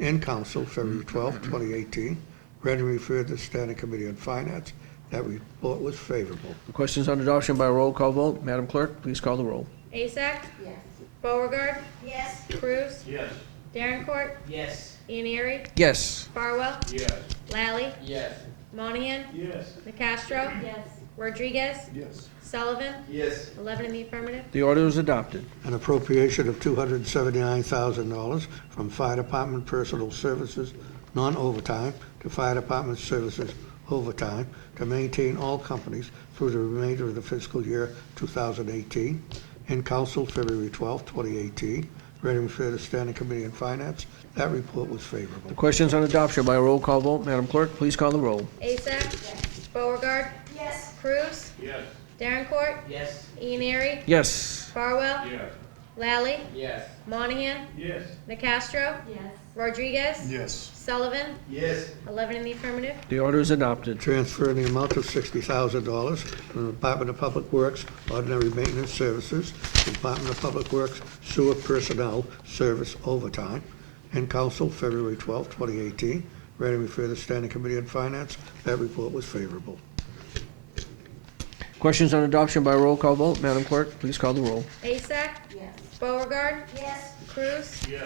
In council, February 12, 2018. Read and referred to the Standing Committee on Finance. That report was favorable. Questions on adoption by roll call vote? Madam Clerk, please call the roll. Asak? Yes. Beauregard? Yes. Cruz? Yes. Darrencourt? Yes. Ianieri? Yes. Farwell? Yes. Lally? Yes. Monahan? Yes. Nicastro? Yes. Rodriguez? Yes. Sullivan? Yes. 11 in the affirmative. The order is adopted. An appropriation of $279,000 from Fire Department Personal Services, non-overtime, to Fire Department Services overtime to maintain all companies through the remainder of the fiscal year 2018. In council, February 12, 2018. Read and refer to Standing Committee on Finance. That report was favorable. Questions on adoption by roll call vote? Madam Clerk, please call the roll. Asak? Yes. Beauregard? Yes. Cruz? Yes. Darrencourt? Yes. Ianieri? Yes. Farwell? Yes. Lally? Yes. Monahan? Yes. Nicastro? Yes. Rodriguez? Yes. Sullivan? Yes. 11 in the affirmative. The order is adopted. Transfer in the amount of $60,000 from the Department of Public Works Ordinary Maintenance Services to Department of Public Works Sewer Personnel Service Overtime. In council, February 12, 2018. Read and refer to the Standing Committee on Finance. That report was favorable. Questions on adoption by roll call vote? Madam Clerk, please call the roll. Asak? Yes. Beauregard? Yes. Cruz? Yes.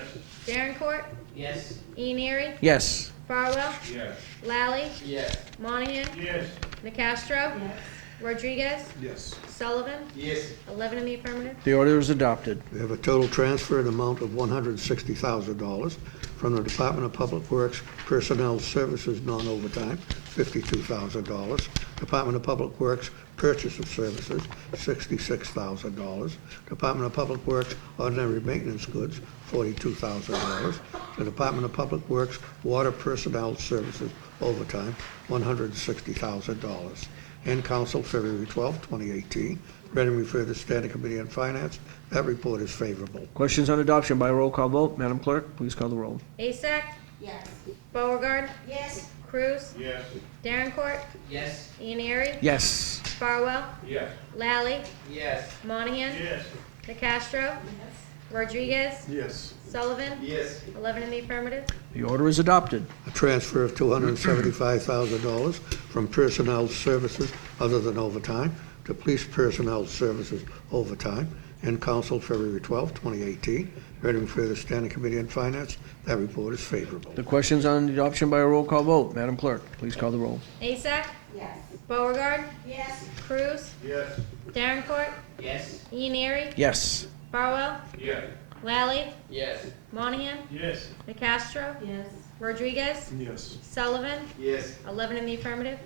Darrencourt? Yes. Ianieri? Yes. Farwell? Yes. Lally? Yes. Monahan? Yes. Nicastro? Yes. Rodriguez? Yes. Sullivan? Yes. 11 in the affirmative. The order is adopted. We have a total transfer in amount of $160,000 from the Department of Public Works Personnel Services non-overtime, $52,000. Department of Public Works Purchase of Services, $66,000. Department of Public Works Ordinary Maintenance Goods, $42,000. The Department of Public Works Water Personnel Services overtime, $160,000. In council, February 12, 2018. Read and refer to the Standing Committee on Finance. That report is favorable. Questions on adoption by roll call vote? Madam Clerk, please call the roll. Asak? Yes. Beauregard? Yes. Cruz? Yes. Darrencourt? Yes. Ianieri? Yes. Farwell? Yes. Lally? Yes. Monahan? Yes. Nicastro? Yes. Rodriguez? Yes. Sullivan? Yes. 11 in the affirmative. The order is adopted. A transfer of $275,000 from personnel services other than overtime to police personnel services overtime. In council, February 12, 2018. Read and refer to the Standing Committee on Finance. That report is favorable. The questions on adoption by a roll call vote? Madam Clerk, please call the roll. Asak? Yes. Beauregard? Yes. Cruz? Yes. Darrencourt? Yes. Ianieri? Yes. Farwell? Yes. Lally? Yes. Monahan? Yes. Nacastro? Yes. Rodriguez? Yes. Sullivan? Yes. 11 in the affirmative.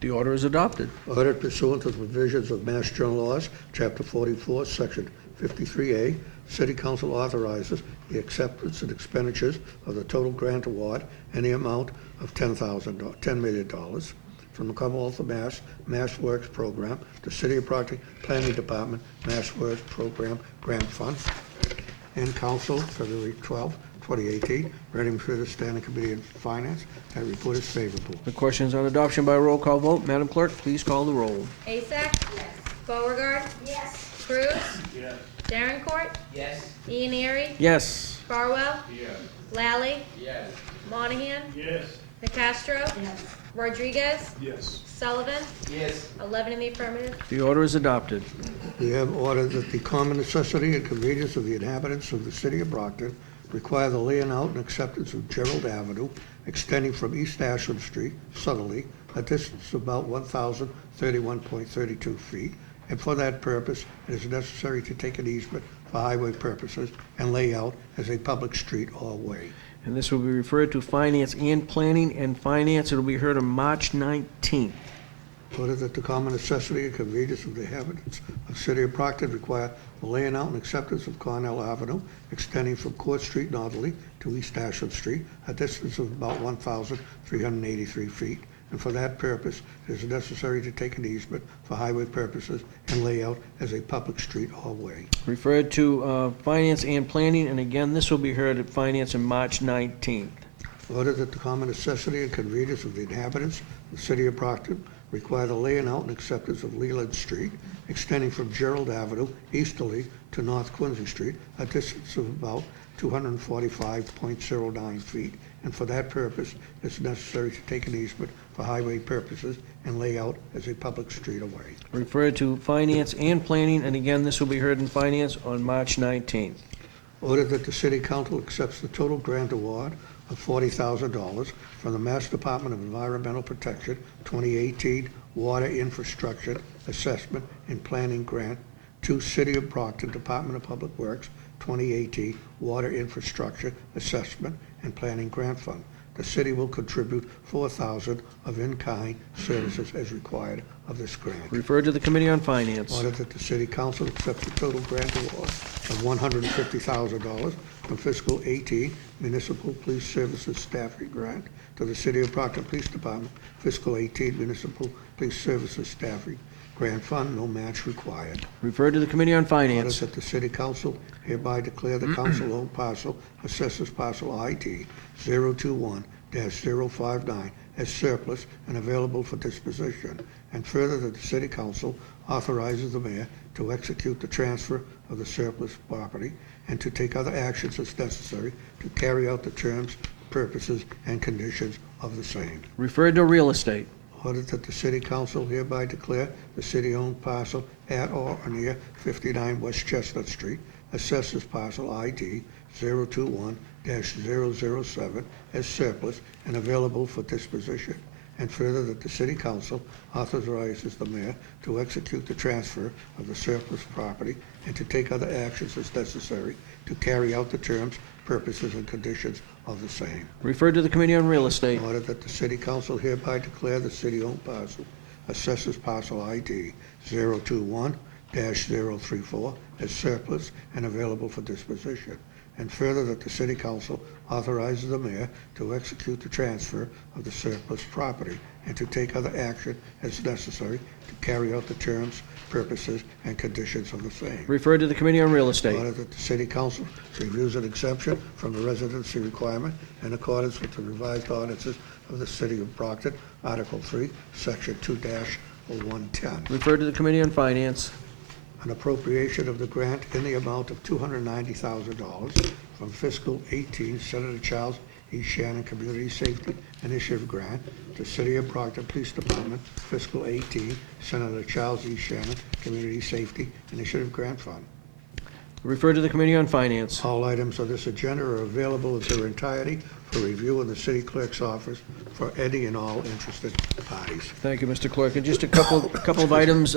The order is adopted. Ordered pursuant to the provisions of Mass General Laws, Chapter 44, Section 53A, City Council authorizes the acceptance and expenditures of the total grant award in the amount of $10 million from the Commonwealth of Mass, Mass Works Program, the City of Brockton Planning Department, Mass Works Program Grant Fund, and Council, February 12, 2018. Ready for the Standing Committee on Finance. That report is favorable. The question is on adoption by roll call vote. Madam Clerk, please call the roll. Asak? Yes. Beauregard? Yes. Cruz? Yes. Darrencourt? Yes. Ianieri? Yes. Farwell? Yes. Lally? Yes. Monahan? Yes. Nacastro? Yes. Rodriguez? Yes. Sullivan? Yes. 11 in the affirmative. The order is adopted. We have ordered that the common necessity and convenience of the inhabitants of the city of Brockton require the laying out and acceptance of Gerald Avenue, extending from East Ashland Street, southerly, a distance of about 1,031.32 feet, and for that purpose, it is necessary to take an easement for highway purposes and lay out as a public street or way. And this will be referred to Finance and Planning, and Finance, it will be heard on March 19th. Ordered that the common necessity and convenience of the inhabitants of the city of Brockton require the laying out and acceptance of Cornell Avenue, extending from Court Street northerly to East Ashland Street, a distance of about 1,383 feet. And for that purpose, it is necessary to take an easement for highway purposes and lay out as a public street or way. Referred to Finance and Planning, and again, this will be heard at Finance on March 19th. Ordered that the common necessity and convenience of the inhabitants of the city of Brockton require the laying out and acceptance of Leland Street, extending from Gerald Avenue easterly to North Quincy Street, a distance of about 245.09 feet, and for that purpose, it's necessary to take an easement for highway purposes and lay out as a public street or way. Referred to Finance and Planning, and again, this will be heard in Finance on March 19th. Ordered that the city council accepts the total grant award of $40,000 from the Mass Department of Environmental Protection 2018 Water Infrastructure Assessment and Planning Grant to City of Brockton Department of Public Works 2018 Water Infrastructure Assessment and Planning Grant Fund. The city will contribute $4,000 of in-kind services as required of this grant. Referred to the Committee on Finance. Ordered that the city council accept the total grant award of $150,000 from fiscal 18 Municipal Police Services Staffing Grant to the City of Brockton Police Department fiscal 18 Municipal Police Services Staffing Grant Fund, no match required. Referred to the Committee on Orders Finance. that the city council hereby declare the council-owned parcel, assessors parcel ID 021-059 as surplus and available for disposition. And further, that the city council authorizes the mayor to execute the transfer of the surplus property and to take other actions as necessary to carry out the terms, purposes, and conditions of the same. Referred to Real Estate. Ordered that the city council hereby declare the city-owned parcel at or near 59 West Chestnut Street, assessors parcel ID 021-007 as surplus and available for disposition. And further, that the city council authorizes the mayor to execute the transfer of the surplus property and to take other actions as necessary to carry out the terms, purposes, and conditions of the same. Referred to the Committee on Real Estate. Ordered that the city council hereby declare the city-owned parcel, assessors parcel ID 021-034 as surplus and available for disposition. And further, that the city council authorizes the mayor to execute the transfer of the surplus property and to take other action as necessary to carry out the terms, purposes, and conditions of the same. Referred to the Committee on Real Estate. Ordered that the city council reviews an exemption from the residency requirement in accordance with the revised ordinances of the city of Brockton, Article 3, Section 2-110. Referred to the Committee on Finance. An appropriation of the grant in the amount of $290,000 from fiscal 18 Senator Charles E. Shannon Community Safety Initiative Grant to City of Brockton Police Department fiscal 18 Senator Charles E. Shannon Community Safety Initiative Grant Fund. refer to the Committee on Finance. All items on this agenda are available in their entirety for review in the city clerk's office for any and all interested parties. Thank you, Mr. Clerk. And just a couple of items,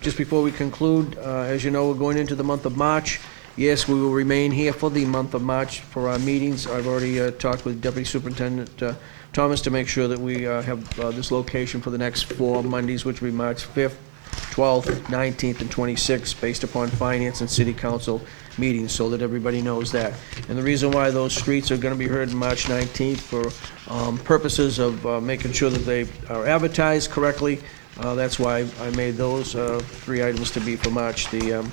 just before we conclude. As you know, we're going into the month of March. Yes, we will remain here for the month of March for our meetings. I've already talked with Deputy Superintendent Thomas to make sure that we have this location for the next 4 Mondays, which will be March 5th, 12th, 19th, and 26th, based upon Finance and City Council meetings, so that everybody knows that. And the reason why those streets are going to be heard on March 19th for purposes of making sure that they are advertised correctly, that's why I made those 3 items to be for March the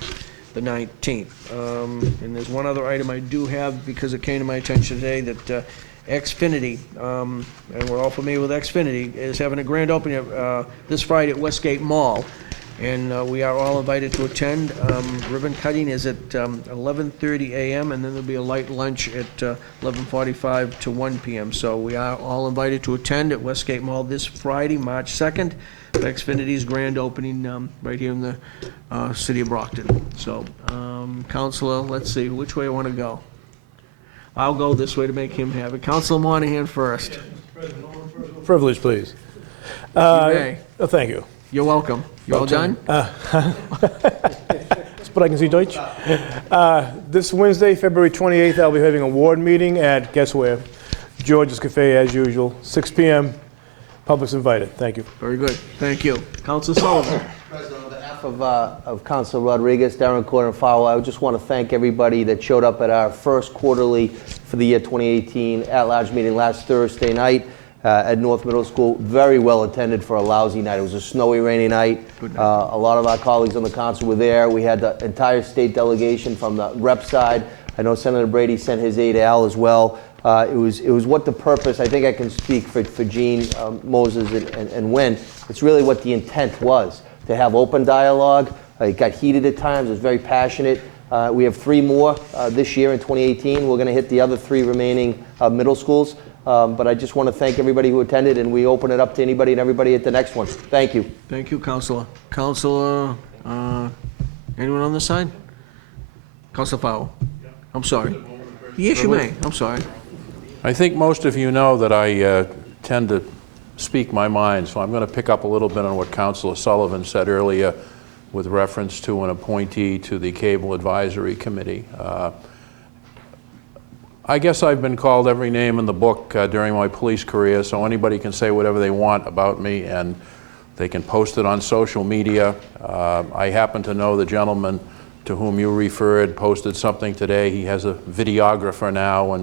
19th. And there's one other item I do have, because it came to my attention today, that Xfinity, and we're all familiar with Xfinity, is having a grand opening this Friday at Westgate Mall. And we are all invited to attend. Ribbon cutting is at 11:30 a.m., and then there'll be a light lunch at 11:45 to 1 p.m. So we are all invited to attend at Westgate Mall this Friday, March 2nd, Xfinity's grand opening right here in the city of Brockton. So, Councilor, let's see, which way I want to go. I'll go this way to make him have it. Councilor Monahan first. Privilege, please. You may. Thank you. You're welcome. You all done? Sprechen Sie Deutsch? This Wednesday, February 28th, I'll be having an award meeting at, guess where? George's Cafe, as usual, 6 p.m. Public's invited. Thank you. Very good. Thank you. Councilor Sullivan. President, on behalf of Councilor Rodriguez, Darren Corder, and Fowler, I just want to thank everybody that showed up at our first quarterly for the year 2018 at-large meeting last Thursday night at North Middle School. Very well attended for a lousy night. It was a snowy, rainy night. A lot of our colleagues on the council were there. We had the entire state delegation from the rep side. I know Senator Brady sent his aide Al as well. It was what the purpose, I think I can speak for Gene, Moses, and Wynn. It's really what the intent was, to have open dialogue. It got heated at times. It was very passionate. We have 3 more this year in 2018. We're going to hit the other 3 remaining middle schools. But I just want to thank everybody who attended, and we open it up to anybody and everybody at the next one. Thank you. Thank you, Councilor. Councilor, anyone on this side? Councilor Powell. I'm sorry. Yes, you may. I'm sorry. I think most of you know that I tend to speak my mind, so I'm going to pick up a little bit on what Councilor Sullivan said earlier with reference to an appointee to the Cable Advisory Committee. I guess I've been called every name in the book during my police career, so anybody can say whatever they want about me, and they can post it on social media. I happen to know the gentleman to whom you referred posted something today. He has a videographer now,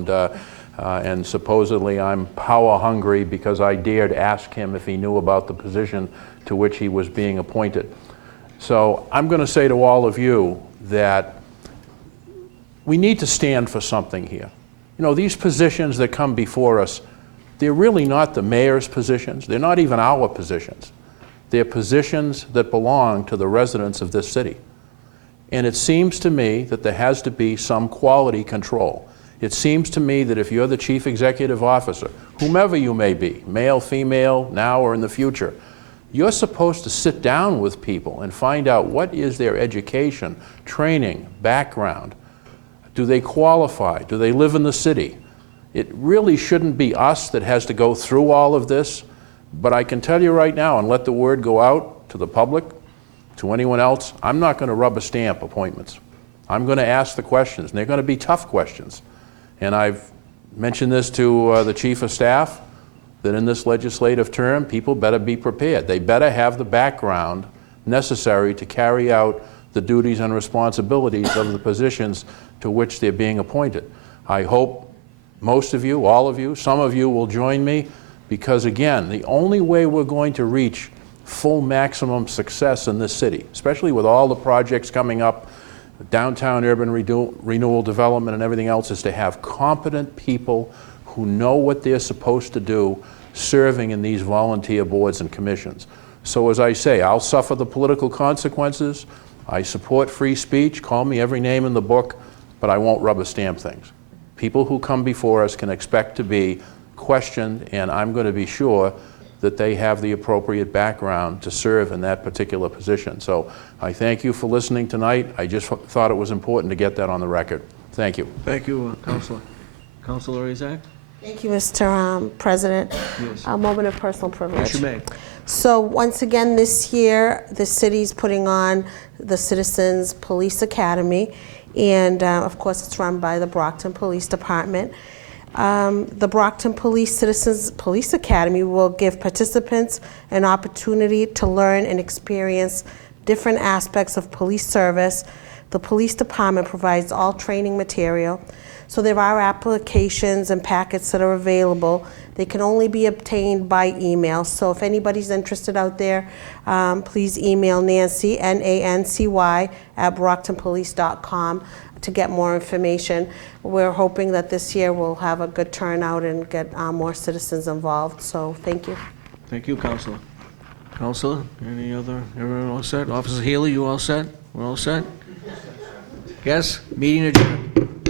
and supposedly I'm power hungry because I dared ask him if he knew about the position to which he was being appointed. So I'm going to say to all of you that we need to stand for something here. You know, these positions that come before us, they're really not the mayor's positions. They're not even our positions. They're positions that belong to the residents of this city. And it seems to me that there has to be some quality control. It seems to me that if you're the chief executive officer, whomever you may be, male, female, now or in the future, you're supposed to sit down with people and find out what is their education, training, background. Do they qualify? Do they live in the city? It really shouldn't be us that has to go through all of this, but I can tell you right now, and let the word go out to the public, to anyone else, I'm not going to rubber stamp appointments. I'm going to ask the questions, and they're going to be tough questions. And I've mentioned this to the chief of staff, that in this legislative term, people better be prepared. They better have the background necessary to carry out the duties and responsibilities of the positions to which they're being appointed. I hope most of you, all of you, some of you will join me, because again, the only way we're going to reach full maximum success in this city, especially with all the projects coming up, downtown urban renewal development and everything else, is to have competent people who know what they're supposed to do serving in these volunteer boards and commissions. So as I say, I'll suffer the political consequences. I support free speech. Call me every name in the book, but I won't rubber stamp things. People who come before us can expect to be questioned, and I'm going to be sure that they have the appropriate background to serve in that particular position. So I thank you for listening tonight. I just thought it was important to get that on the record. Thank you. Thank you, Councilor. Councilor Azak? Thank you, Mr. President. Yes. A moment of personal privilege. Yes, you may. So once again this year, the city's putting on the Citizens Police Academy, and of course it's run by the Brockton Police Department. The Brockton Citizens Police Academy will give participants an opportunity to learn and experience different aspects of police service. The police department provides all training material. So there are applications and packets that are available. They can only be obtained by email. So if anybody's interested out there, please email Nancy, Nancy, at brocktonpolice.com to get more information. We're hoping that this year we'll have a good turnout and get more citizens involved. So thank you. Thank you, Councilor. Councilor, everyone all set? Officer Healy, you all set? We're all set? Yes, meeting adjourned.